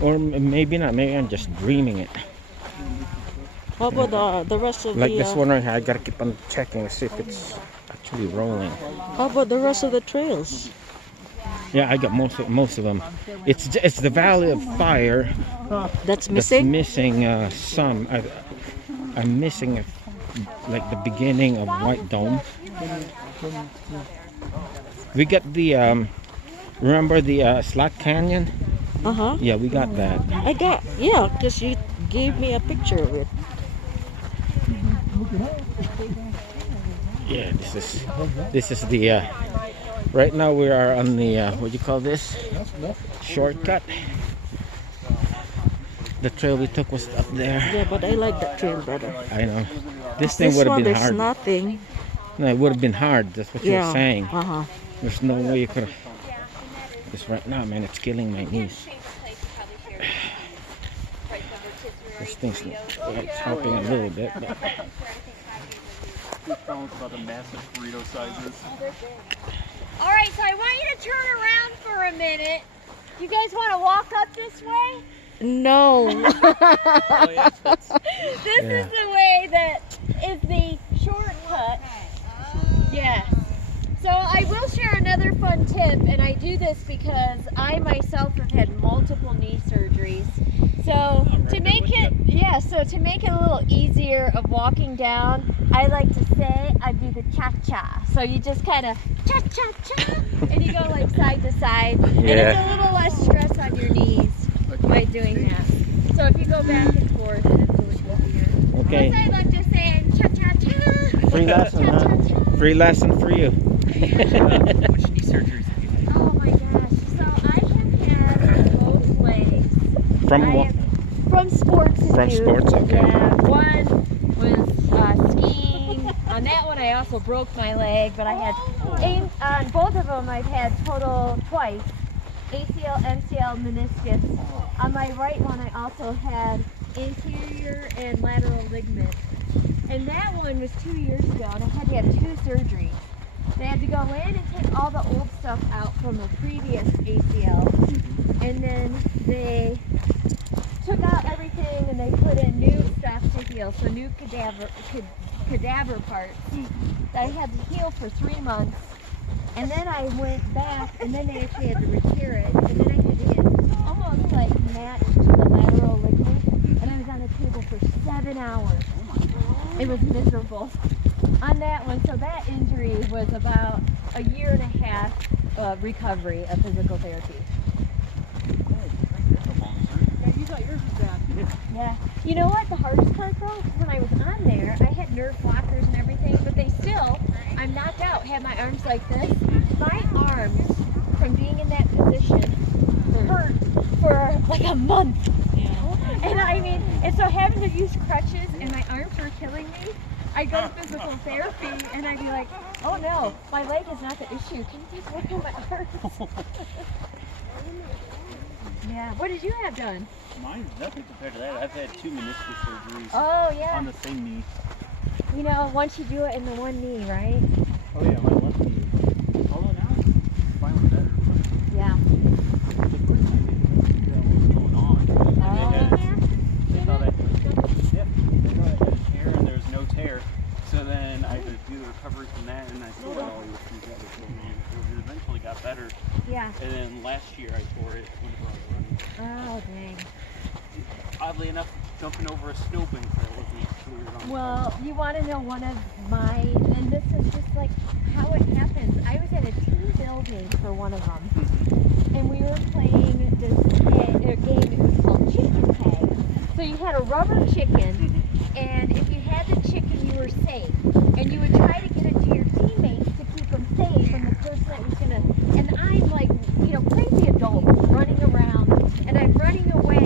or maybe not. Maybe I'm just dreaming it. How about the rest of Like the? this one right here, I gotta keep on checking to see if it's actually rolling. How about the rest of the trails? Yeah, I got most of them. It's the Valley of Fire That's that's missing. missing some. I'm missing like the beginning of White Dome. We got the remember the Slack Canyon? Yeah, we got that. I got because you gave me a picture of it. Yeah, this is the right now we are on the what do you call this? Shortcut. The trail we took was up there. Yeah, but I like that trail better. I know. This thing This would have one, been there's hard. nothing. No, it would have been hard. That's what you're saying. Uh-huh. There's no way you could have. This right now, man, it's killing my knees. This thing's it's helping a little bit, but About the massive burrito sizes. All right, so I want you to turn around for a minute. You guys want to walk up this way? No. This is the way that is the shortcut. Yes. So I will share another fun tip, and I do this because I myself have had multiple knee surgeries. So to make it a little easier of walking down, I like to say I do the cha-cha. So you just kind of cha-cha-cha, and you go like side to side, and it's a little less stress on your knees by doing that. So if you go back and forth, it's a little easier. okay. I love just saying cha-cha-cha. Free lesson, huh? Free lesson for you. Which knee surgeries have you had? Oh my gosh. So I have had both legs. From what? From sports. From too. sports, okay. Yeah, one was skiing. On that one I also broke my leg, but I had, on both of them I've had total twice. ACL, MCL, meniscus. On my right one I also had anterior and lateral ligament. And that one was 2 years ago, and I had to have 2 surgeries. They had to go in and take all the old stuff out from the previous ACL, and then they took out everything and they put in new stuff to heal, so new cadaver parts that I had to heal for 3 months. And then I went back, and then they actually had to repair it, and then I had to get almost like matched to the lateral ligament, and I was on the table for 7 hours. It was miserable on that one. So that injury was about a 1.5 year recovery of physical therapy. Yeah, you thought yours was bad. Yeah. You know what? The hardest part though, when I was on there, I had nerve blockers and everything, but they still, I'm knocked out, had my arms like this. My arms, from being in that position, hurt for like a month. And I mean, and so having to use crutches and my arms were killing me, I'd go to physical therapy and I'd be like, oh no, my leg is not the issue. Can you just work on my arms? Yeah. What did you have done? Mine's nothing compared to that. I've had 2 meniscus surgeries Oh yeah. on the same knee. You know, once you do it in the one knee, right? Oh yeah, my left knee. Although now it's finally better. Yeah. But the first time they didn't know what was going on. They thought I had a tear and there was no tear. So then I had to do the recovery from that, and I still had all these things that was going on. So it eventually got better. Yeah. And then last year I tore it whenever I was running. Oh dang. Oddly enough, jumping over a snowbank trail with me. Well, you want to know one of mine, and this is just like how it happens. I was at a team building for one of them, and we were playing this game. It was called chicken tag. So you had a rubber chicken, and if you had the chicken, you were safe. And you would try to get it to your teammates to keep them safe from the person that was gonna. And I'm like, you know, crazy adult running around, and I'm running away,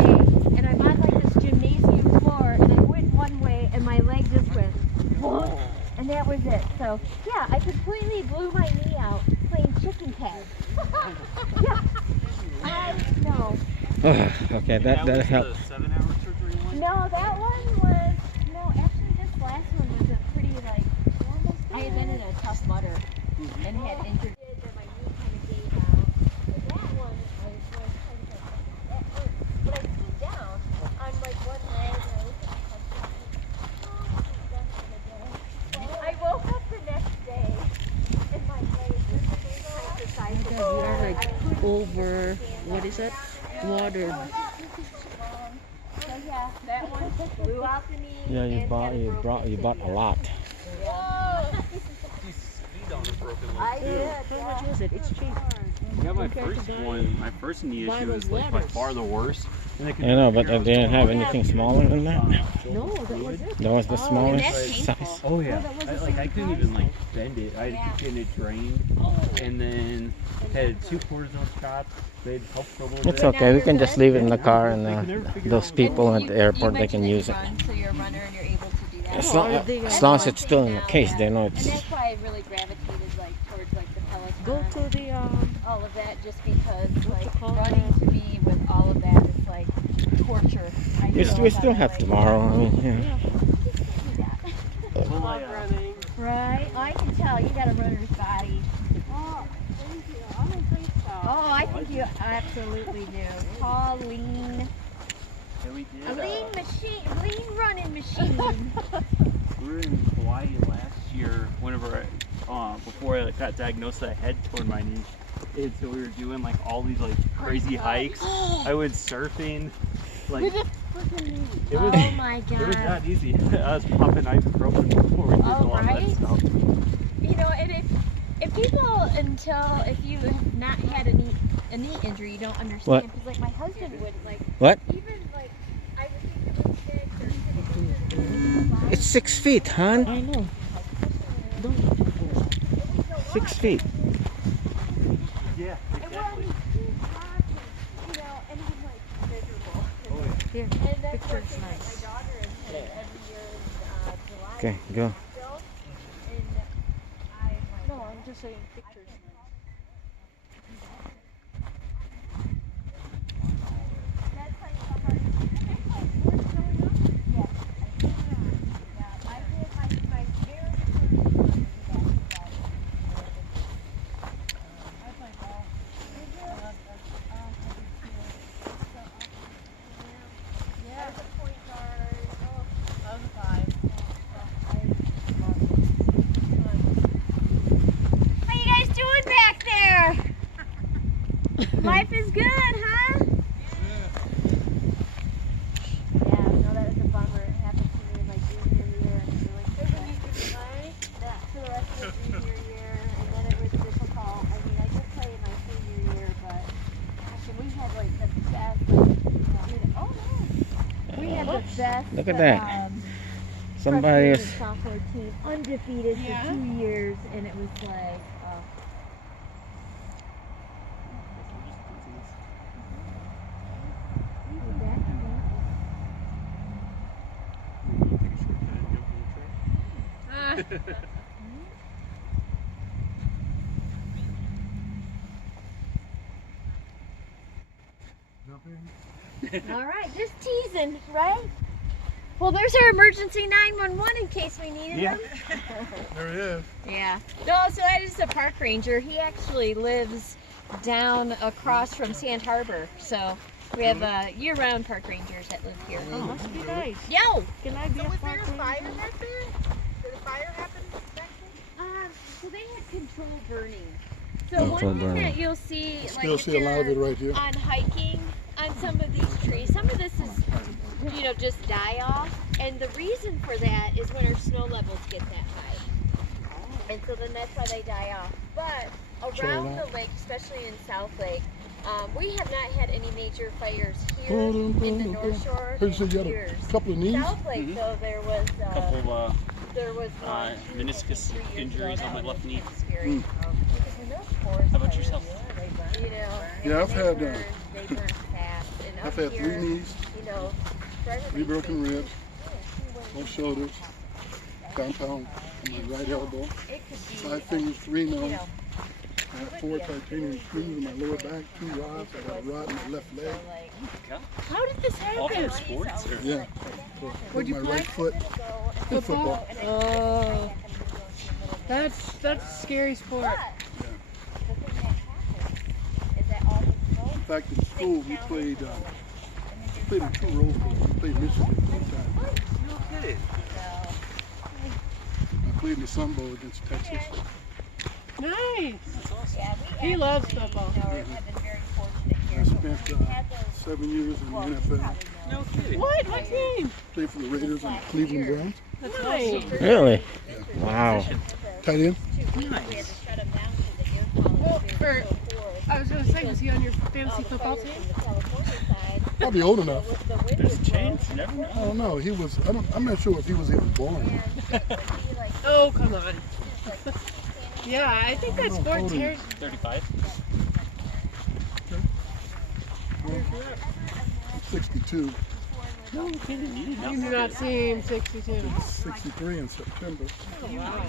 and I'm on like this gymnasium floor, and I went one way, and my leg just went, whoa, and that was it. So yeah, I completely blew my knee out playing chicken tag. Yeah, I know. Okay, that helped. The 7-hour surgery one? No, that one was, no, actually this last one was a pretty like, I had been in a tough mutter and had injured. That my knee kind of gave out. But that one, I was kind of like, that hurt. But I stood down on like one leg and I looked at my husband and done for the day. I woke up the next day and my leg was kind of the size of We are like over, what is it? Water. So yeah, that one blew out the knee. Yeah, you and bought had a you broken bought a lot. You skied on a broken leg. I did. How much was it? It's cheap. Yeah, my Compared first to one, my first knee buy issue those was like by ladders. far the worst. And I could I know, but figure out they didn't have what's anything smaller than that. No, that was it. That was the smallest that's size. painful. Oh yeah, that was I, the like I same couldn't price, even like bend it. I had Yeah. to keep getting it drained, and then had 2 cortisone shots. They'd help for a little It's bit. okay. We can just leave it in the car, and those people at And the airport they can mentioned use it. that you run, so you're a runner and you're able to do that. As long, as long as it's still in the case, they know And it's. that's why I really gravitated like towards like the Peloton. Go to the all of that just because like call running that? to me with all of that is like torture. I We know still that have I, tomorrow. I mean, yeah. Well, I, Right? I can tell you got a runner's body. Oh, thank you. I don't think so. Oh, I think you absolutely do. Tall, lean, yeah, we a did. lean machine, lean running machine. We were in Hawaii last year. Whenever, before I got diagnosed, I had torn my knee. And so we were doing like all these like crazy hikes. I went surfing. Like it was. Oh my It was god. not easy. I was popping ibuprofen before we did Oh, all right? that stuff. You know, and if people if you have not had a knee injury, you don't understand. What? Because like my husband would like What? even like I would think it was 6 or 7 It's 6 feet, hon. I know. 6 feet. Yeah, And we're on these steep rocks, and, you know, and I'm like miserable. Here, And that's picture's one thing nice. that my daughter is every year in July. Okay, go. Still, and I'm like, No, I'm just saying pictures. that's like the hardest. That's like worth going up. Yes. Yeah, I did my very first one was basketball. I played ball. Yeah. As a point guard. I was a 5. How you guys doing back there? Life is good, huh? Yeah, no, that was a bummer. It happened to me in my junior year, and it was like that for the rest of the junior year, and then it was difficult. I mean, I did play in my senior year, but gosh, and we had like the best. We had the best. Look at that. Somebody freshman is. and sophomore team undefeated for 2 years, and it was like. All right, just teasing, right? Well, there's our emergency 911 in case we needed Yeah. them. There it is. Yeah. No, so that is the park ranger. He actually lives down across from Sand Harbor. So we have year-round park rangers that live here. Oh, must be nice. Yo! Can I be a Was there part a of it? fire back there? Did a fire happen back there? So they had controlled burning. So Controlled one thing burning. that you'll see, like Still if see a lot of it you're right here. on hiking on some of these trees, some of this is, you know, just die off. And the reason for that is when our snow levels get that high. And so then that's why they die off. But around the lake, especially in South Lake, we have not had any major fires here in the North Shore Heard you said you in had years. a couple of knees? South Lake, though, there was Couple one, meniscus 3 years injuries ago. on my That left was knee. scary. Because when those forest How about fires, yourself? you know, Yeah, and I've they had, burn, they burn fast. And I've up had here, 3 knees, you know, for 3 everybody's broken safety, ribs, both shoulders, compound on my right elbow, it could be 5 fingers, 3 you nose. know, I have 4 titanium screws in my lower back, 2 rods. I got a rod in my left leg. How did this All happen? for sports? Or? Yeah. With my right foot. Football. Oh, that's a scary sport. the thing that happens is that all the smoke In fact, in school, we played in 2 roles. We played Michigan one time. No kidding. I played in the Sun Bowl against Texas. Nice. Yeah, He loves football. have been very fortunate here. I spent 7 years in the NFL. No kidding. What? What team? Played for the Raiders and the Cleveland Browns. That's nice. Really? Wow. Tight end. Nice. Or, I was going to say, was he on your fantasy football team? Probably old enough. There's a chance. You never know. I don't know. He was. I'm not sure if he was even born. Oh, come on. Yeah, I think that sport Hold on. tears. 35. 62. No kidding. You do not seem 62. 63 in September. Oh, wow.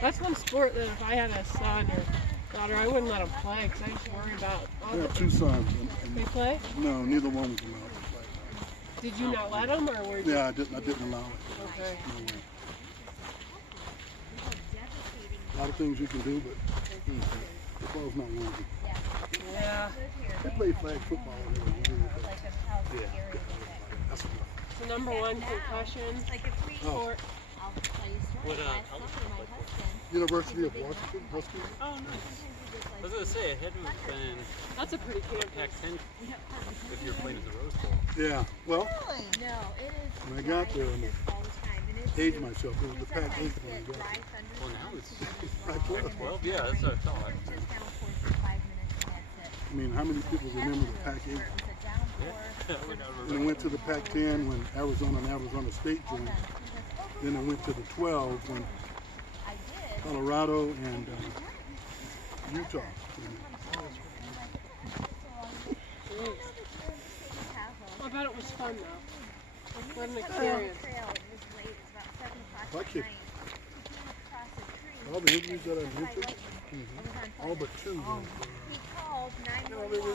That's one sport that if I had a son or daughter, I wouldn't let them play because I just worry about all I the... have 2 sons. They play? No, neither one was allowed to play. Did you not let them or were you... Yeah, I didn't allow it. Okay. No way. A lot of things you can do, but football's not one of them. Yeah. They play flag football when they were younger, but that's enough. So number 1, concussion sport. What, University of Washington, Huskies. Oh, nice. I was going to say, it had to have been That's a pretty campus. Pac-10 if you were playing at the Rose Bowl. Yeah, well, No, it is. when I got there, and all the time. And it's aged myself, it was the Pac-8 when I got there. Well, now it's Pac-12. 12. Yeah, that's what I thought. I mean, how many people remember the Pac-8? And I went to the Pac-10 when Arizona and Arizona State joined. Then I went to the 12 when Colorado and Utah. I bet it was fun though. What an experience. I kicked all the injuries that I mentioned, all but 2. You know, they were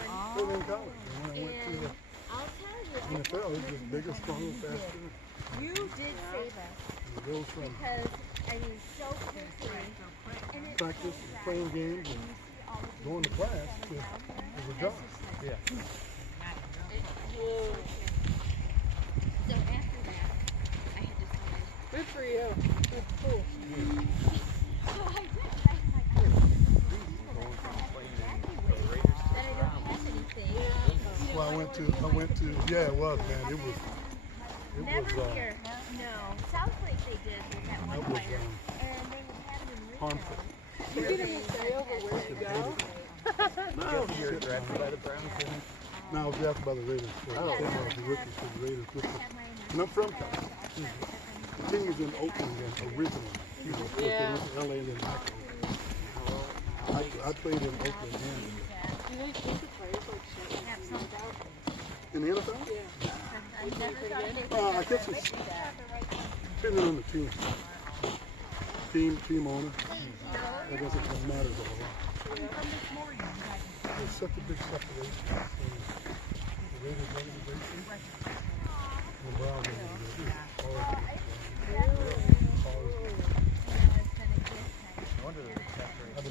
in college. And when I went to the NFL, it was just bigger, stronger, faster. You did save us And it goes from because, I mean, so quickly. practice, playing games, and going to class to a job. Yeah. So after that, I had decided. Good for you. That's cool. So I did. I was like, that I don't have anything. Well, I went to, yeah, it was, man. It was, Never here. No. South Lake they did with that one it was fire. And they would have it in Reno. harmful. You didn't say over where you go. No, you're drafted by the Browns. No, I was drafted by the Raiders. So I came out of the rookies for the Raiders. And I'm from California. The team was in Oakland originally. You know, of course, they went to LA and then back to Oakland. I played in Oakland and Do they take the players like shit? in the NFL? Yeah. I never thought they I guess it's depending on the team. Team owner. I guess it doesn't matter a whole lot. There's such a big separation between the Raiders organization and the Browns organization. I've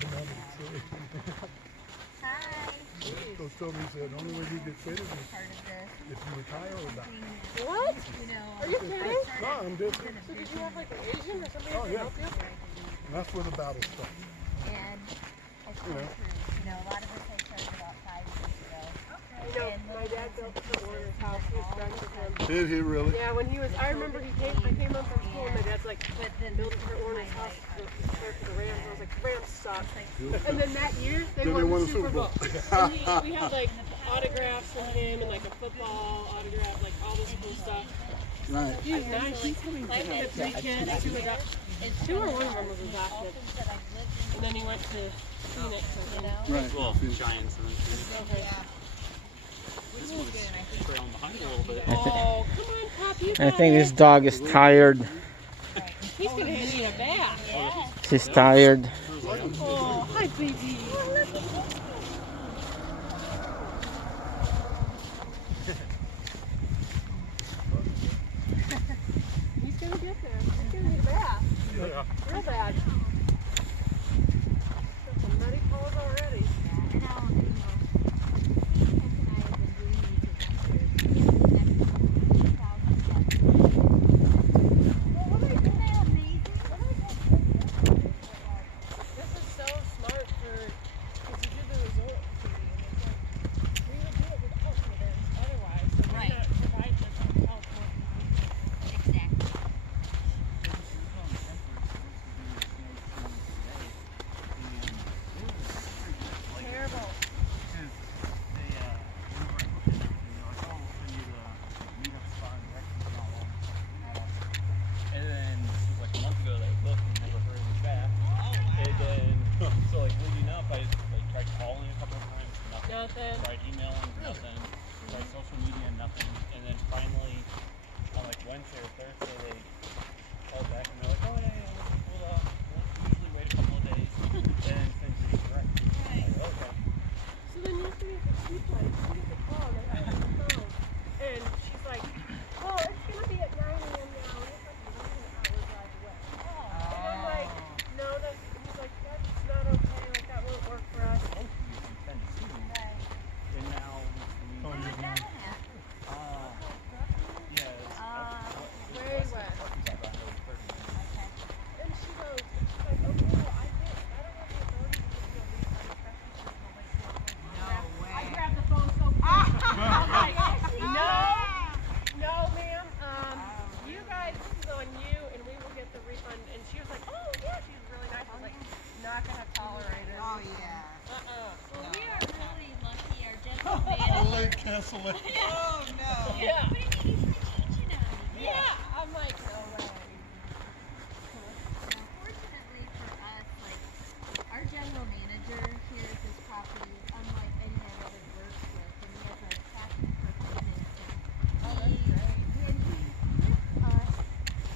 been on it. Coach told me, he said, the only way you get traded is if you retire or die. What? Are you kidding? No, I'm different. So did you have like an agent or somebody Oh, to yeah. help you? And that's where the battle starts. And it's Yeah. true. You know, a lot of us I started about 5 years ago. You know, my dad built Kurt Warner's house. He was friends with him. Did he really? Yeah, when he was, I remember I came home from school and my dad's like, building Kurt Warner's house to play for the Rams. I was like, Rams suck. And then that year, they Then won the Super Bowl. And we had like autographs from him and like a football autograph, like all this cool stuff. Right. He was nice. He had 3 kids, 2 or one of them was adopted. And then he went to Phoenix. Right. Well, Giants and then Phoenix. Okay. This one's trailing behind a little bit. Oh, come on, Pop, you I got think it. this dog is tired. He's gonna need a bath. She's tired. Oh, hi, baby. He's gonna get there. He's gonna need a bath. Real bad. Got some muddy paws already. This is so smart because you do the resort fee, and it's like, we would do it without dividends otherwise, so we're gonna provide this hotel for terrible. And then it was like a month ago they booked and never heard anything back. And then so like leading up I like tried calling a couple of times, Nothing. tried emailing, nothing. Tried social media, nothing. And then finally on like Wednesday or Thursday they called back and they're like, oh yeah, we'll usually wait a couple of days and send you direct. Like, okay. So then yesterday at the sheep place, she gets a call and I got on the phone. And she's like, oh, it's going to be at 9 a.m. now. And it's like 11 hour drive away. And I'm like, no, he's like, that's not okay. Like, that won't work for us. And now Way west. And she goes, she's like, okay, well, I don't have the authority to give you a refund, especially since the late notice. I grabbed the phone so quick. I'm like, no, ma'am. You guys, this is on you, and we will get the refund. And she was like, oh, yeah, she was really nice. I was like, not going to tolerate it. Oh, yeah. Well, we are really lucky. Our general manager. Late cancellation. Oh, no. Yeah. What do you mean he's teaching on? Yeah. I'm like, no way. Fortunately for us, like our general manager here at this property, unlike any I've ever worked with, and he has a passion for fitness. And he with us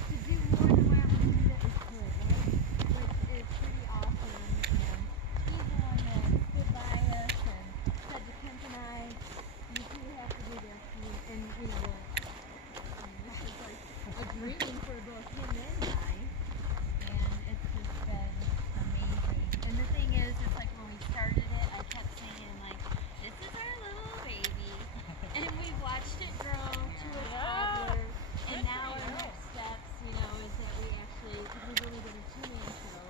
to do more than what we knew that we could, right? Which is pretty awesome. And he's the one that stood by us and said to Kemp and I, you two have to do this. And you know, this is like a dream for both him and I. And it's just been amazing. And the thing is, it's like when we started it, I kept saying like, this is our little baby. And we've watched it grow to a toddler. And now our next steps, you know, is that we actually, because we've only been a 2-man show,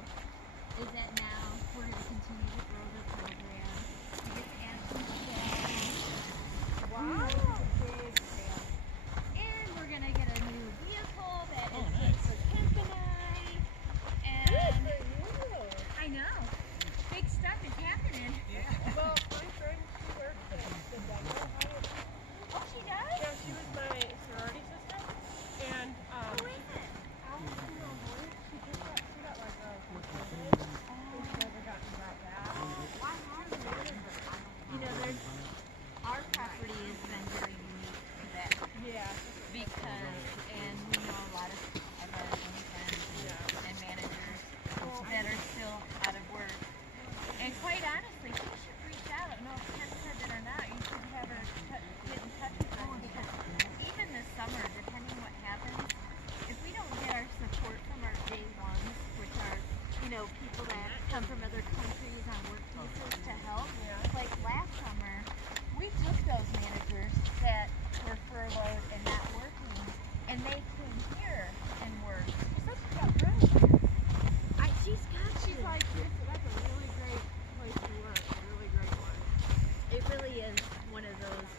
is that now we're going to continue to grow the program. We get to add some staff. Wow. Big sale. And we're going to get a new vehicle that is good for Kemp and I. And I know. Big stuff is happening. Well, my friend, she works at the Denver Hyatt. Oh, she does? Yeah, she was my sorority sister. And, Who is it? Allison Mahoney, she got like a and she never got back. You know, there's our property has been very unique to that Yeah. because, and we know a lot of and managers that are still out of work. And quite honestly, she should reach out. No, Ken said that or not. You should have her get in touch with her because even this summer, depending what happens, if we don't get our support from our J1s, which are, you know, people that come from other countries on work visas to help, like last summer, we took those managers that were furloughed and not working, and they came here and worked. She said she got friends here. She's like, That's a really great place to work. A really great one. it really is one of those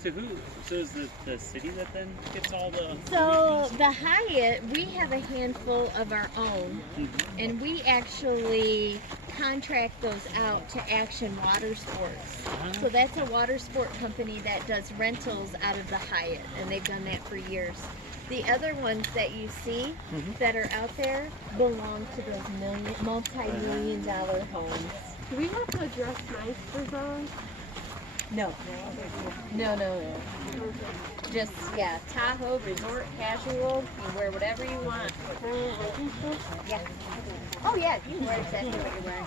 So so is the city that then gets all the... So the Hyatt, we have a handful of our own, and we actually contract those out to Action Water Sports. So that's a water sport company that does rentals out of the Hyatt, and they've done that for years. The other ones that you see that are out there belong to those multi-million dollar homes. Do we have to dress nice for those? No. No. Just, yeah, Tahoe, resort, casual. You wear whatever you want. Yeah. Oh, yeah, you can wear exactly what you're wearing.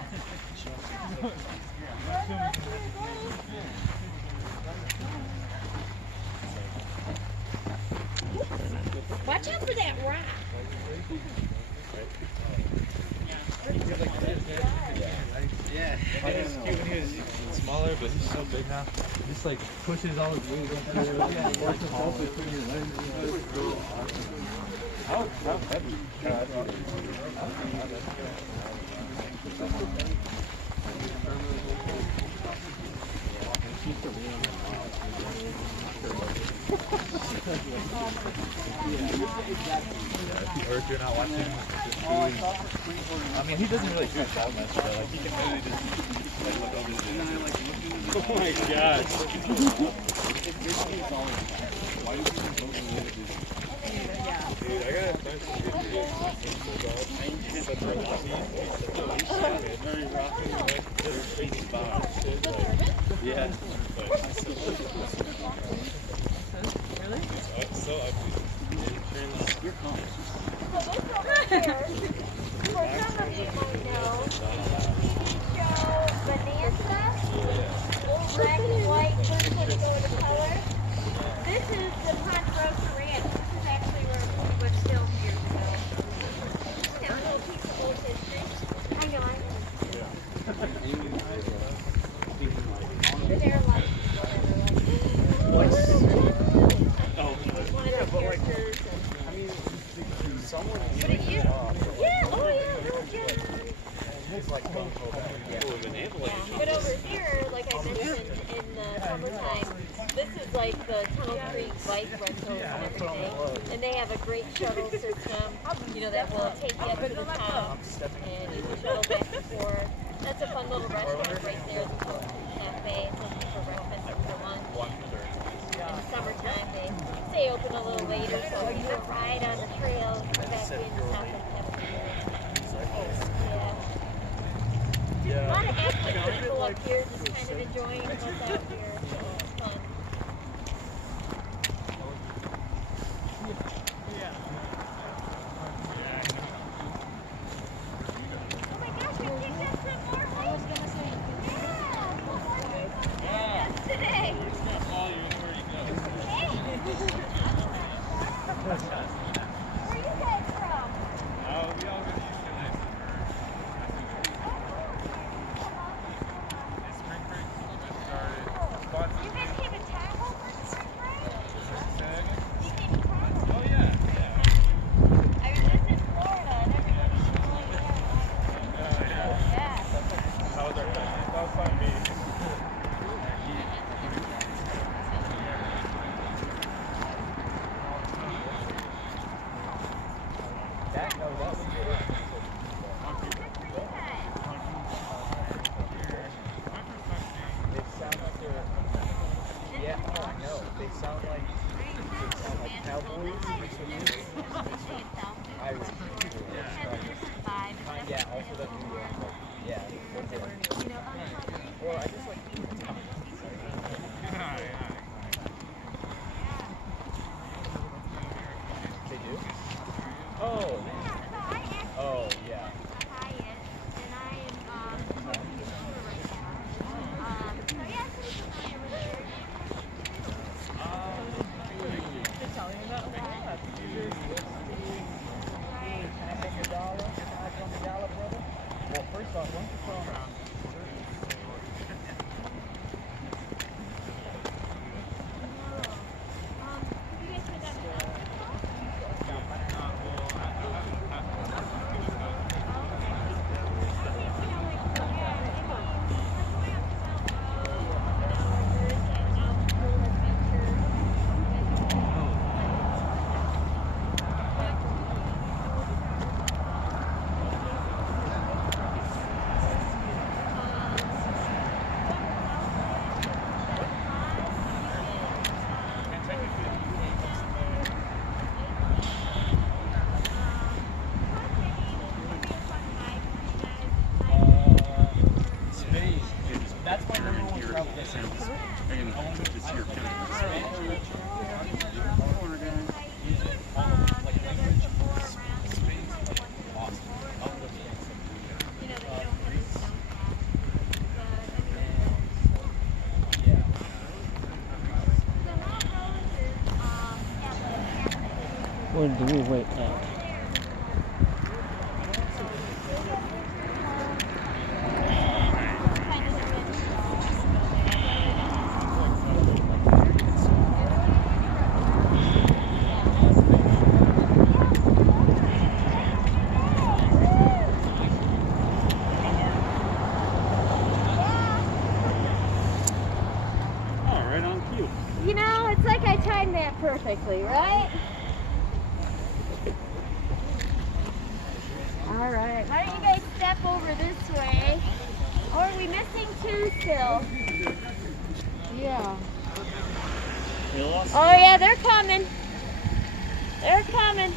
Watch out for that rock. Yeah, he was cute when he was smaller, but he's so big now. He just like pushes all his weight up there. How heavy? If you hurt, you're not watching his food. I mean, he doesn't really do that much, but like he can really just like look over his. Oh my gosh. Dude, I got a bunch of good videos. Yeah. Really? It's so ugly. You're calm. So this over here, for some of you might know, the TV show Bonanza, black and white, first one to go to color. This is the Ponderosa Ranch. This is actually where it pretty much filmed years ago. Have a little piece of old history. I know. There are lots of people that are like, one of the characters. But it used, yeah, oh yeah, no, yeah. But over here, like I mentioned, in the summertime, this is like the Tunnel Creek bike rentals and everything. And they have a great shuttle system, you know, that will take you up to the top and you can shuttle back and forth. That's a fun little restaurant right there, the cafe. It's open for breakfast and for lunch. In the summertime, they stay open a little later, so you can ride on the trail, go back in, stop and have a beer. Yeah. A lot of active people up here just kind of enjoying what's out here, so it's fun. Oh my gosh, we picked up some more holes. I was going to say, yeah. Today. Where are you guys from? We all got used to nice spring break started. You guys came to Tahoe for spring break? You came to Tahoe? Oh yeah. I was just in Florida and everybody's going there. Yeah. How was our time? That was fun meeting. Where do we wait at? Oh, right on cue. You know, it's like I timed that perfectly, right? All right, why don't you guys step over this way? Or are we missing two still? Yeah. You lost? Oh yeah, they're coming. They're coming.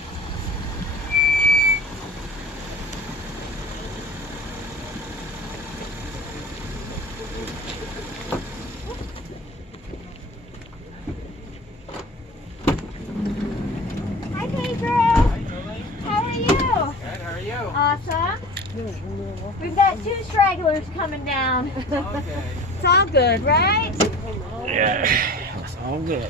Hi Pedro. How are you? Good, how are you? Awesome. We've got two stragglers coming down. Okay. It's all good, right? Yeah, that's all good.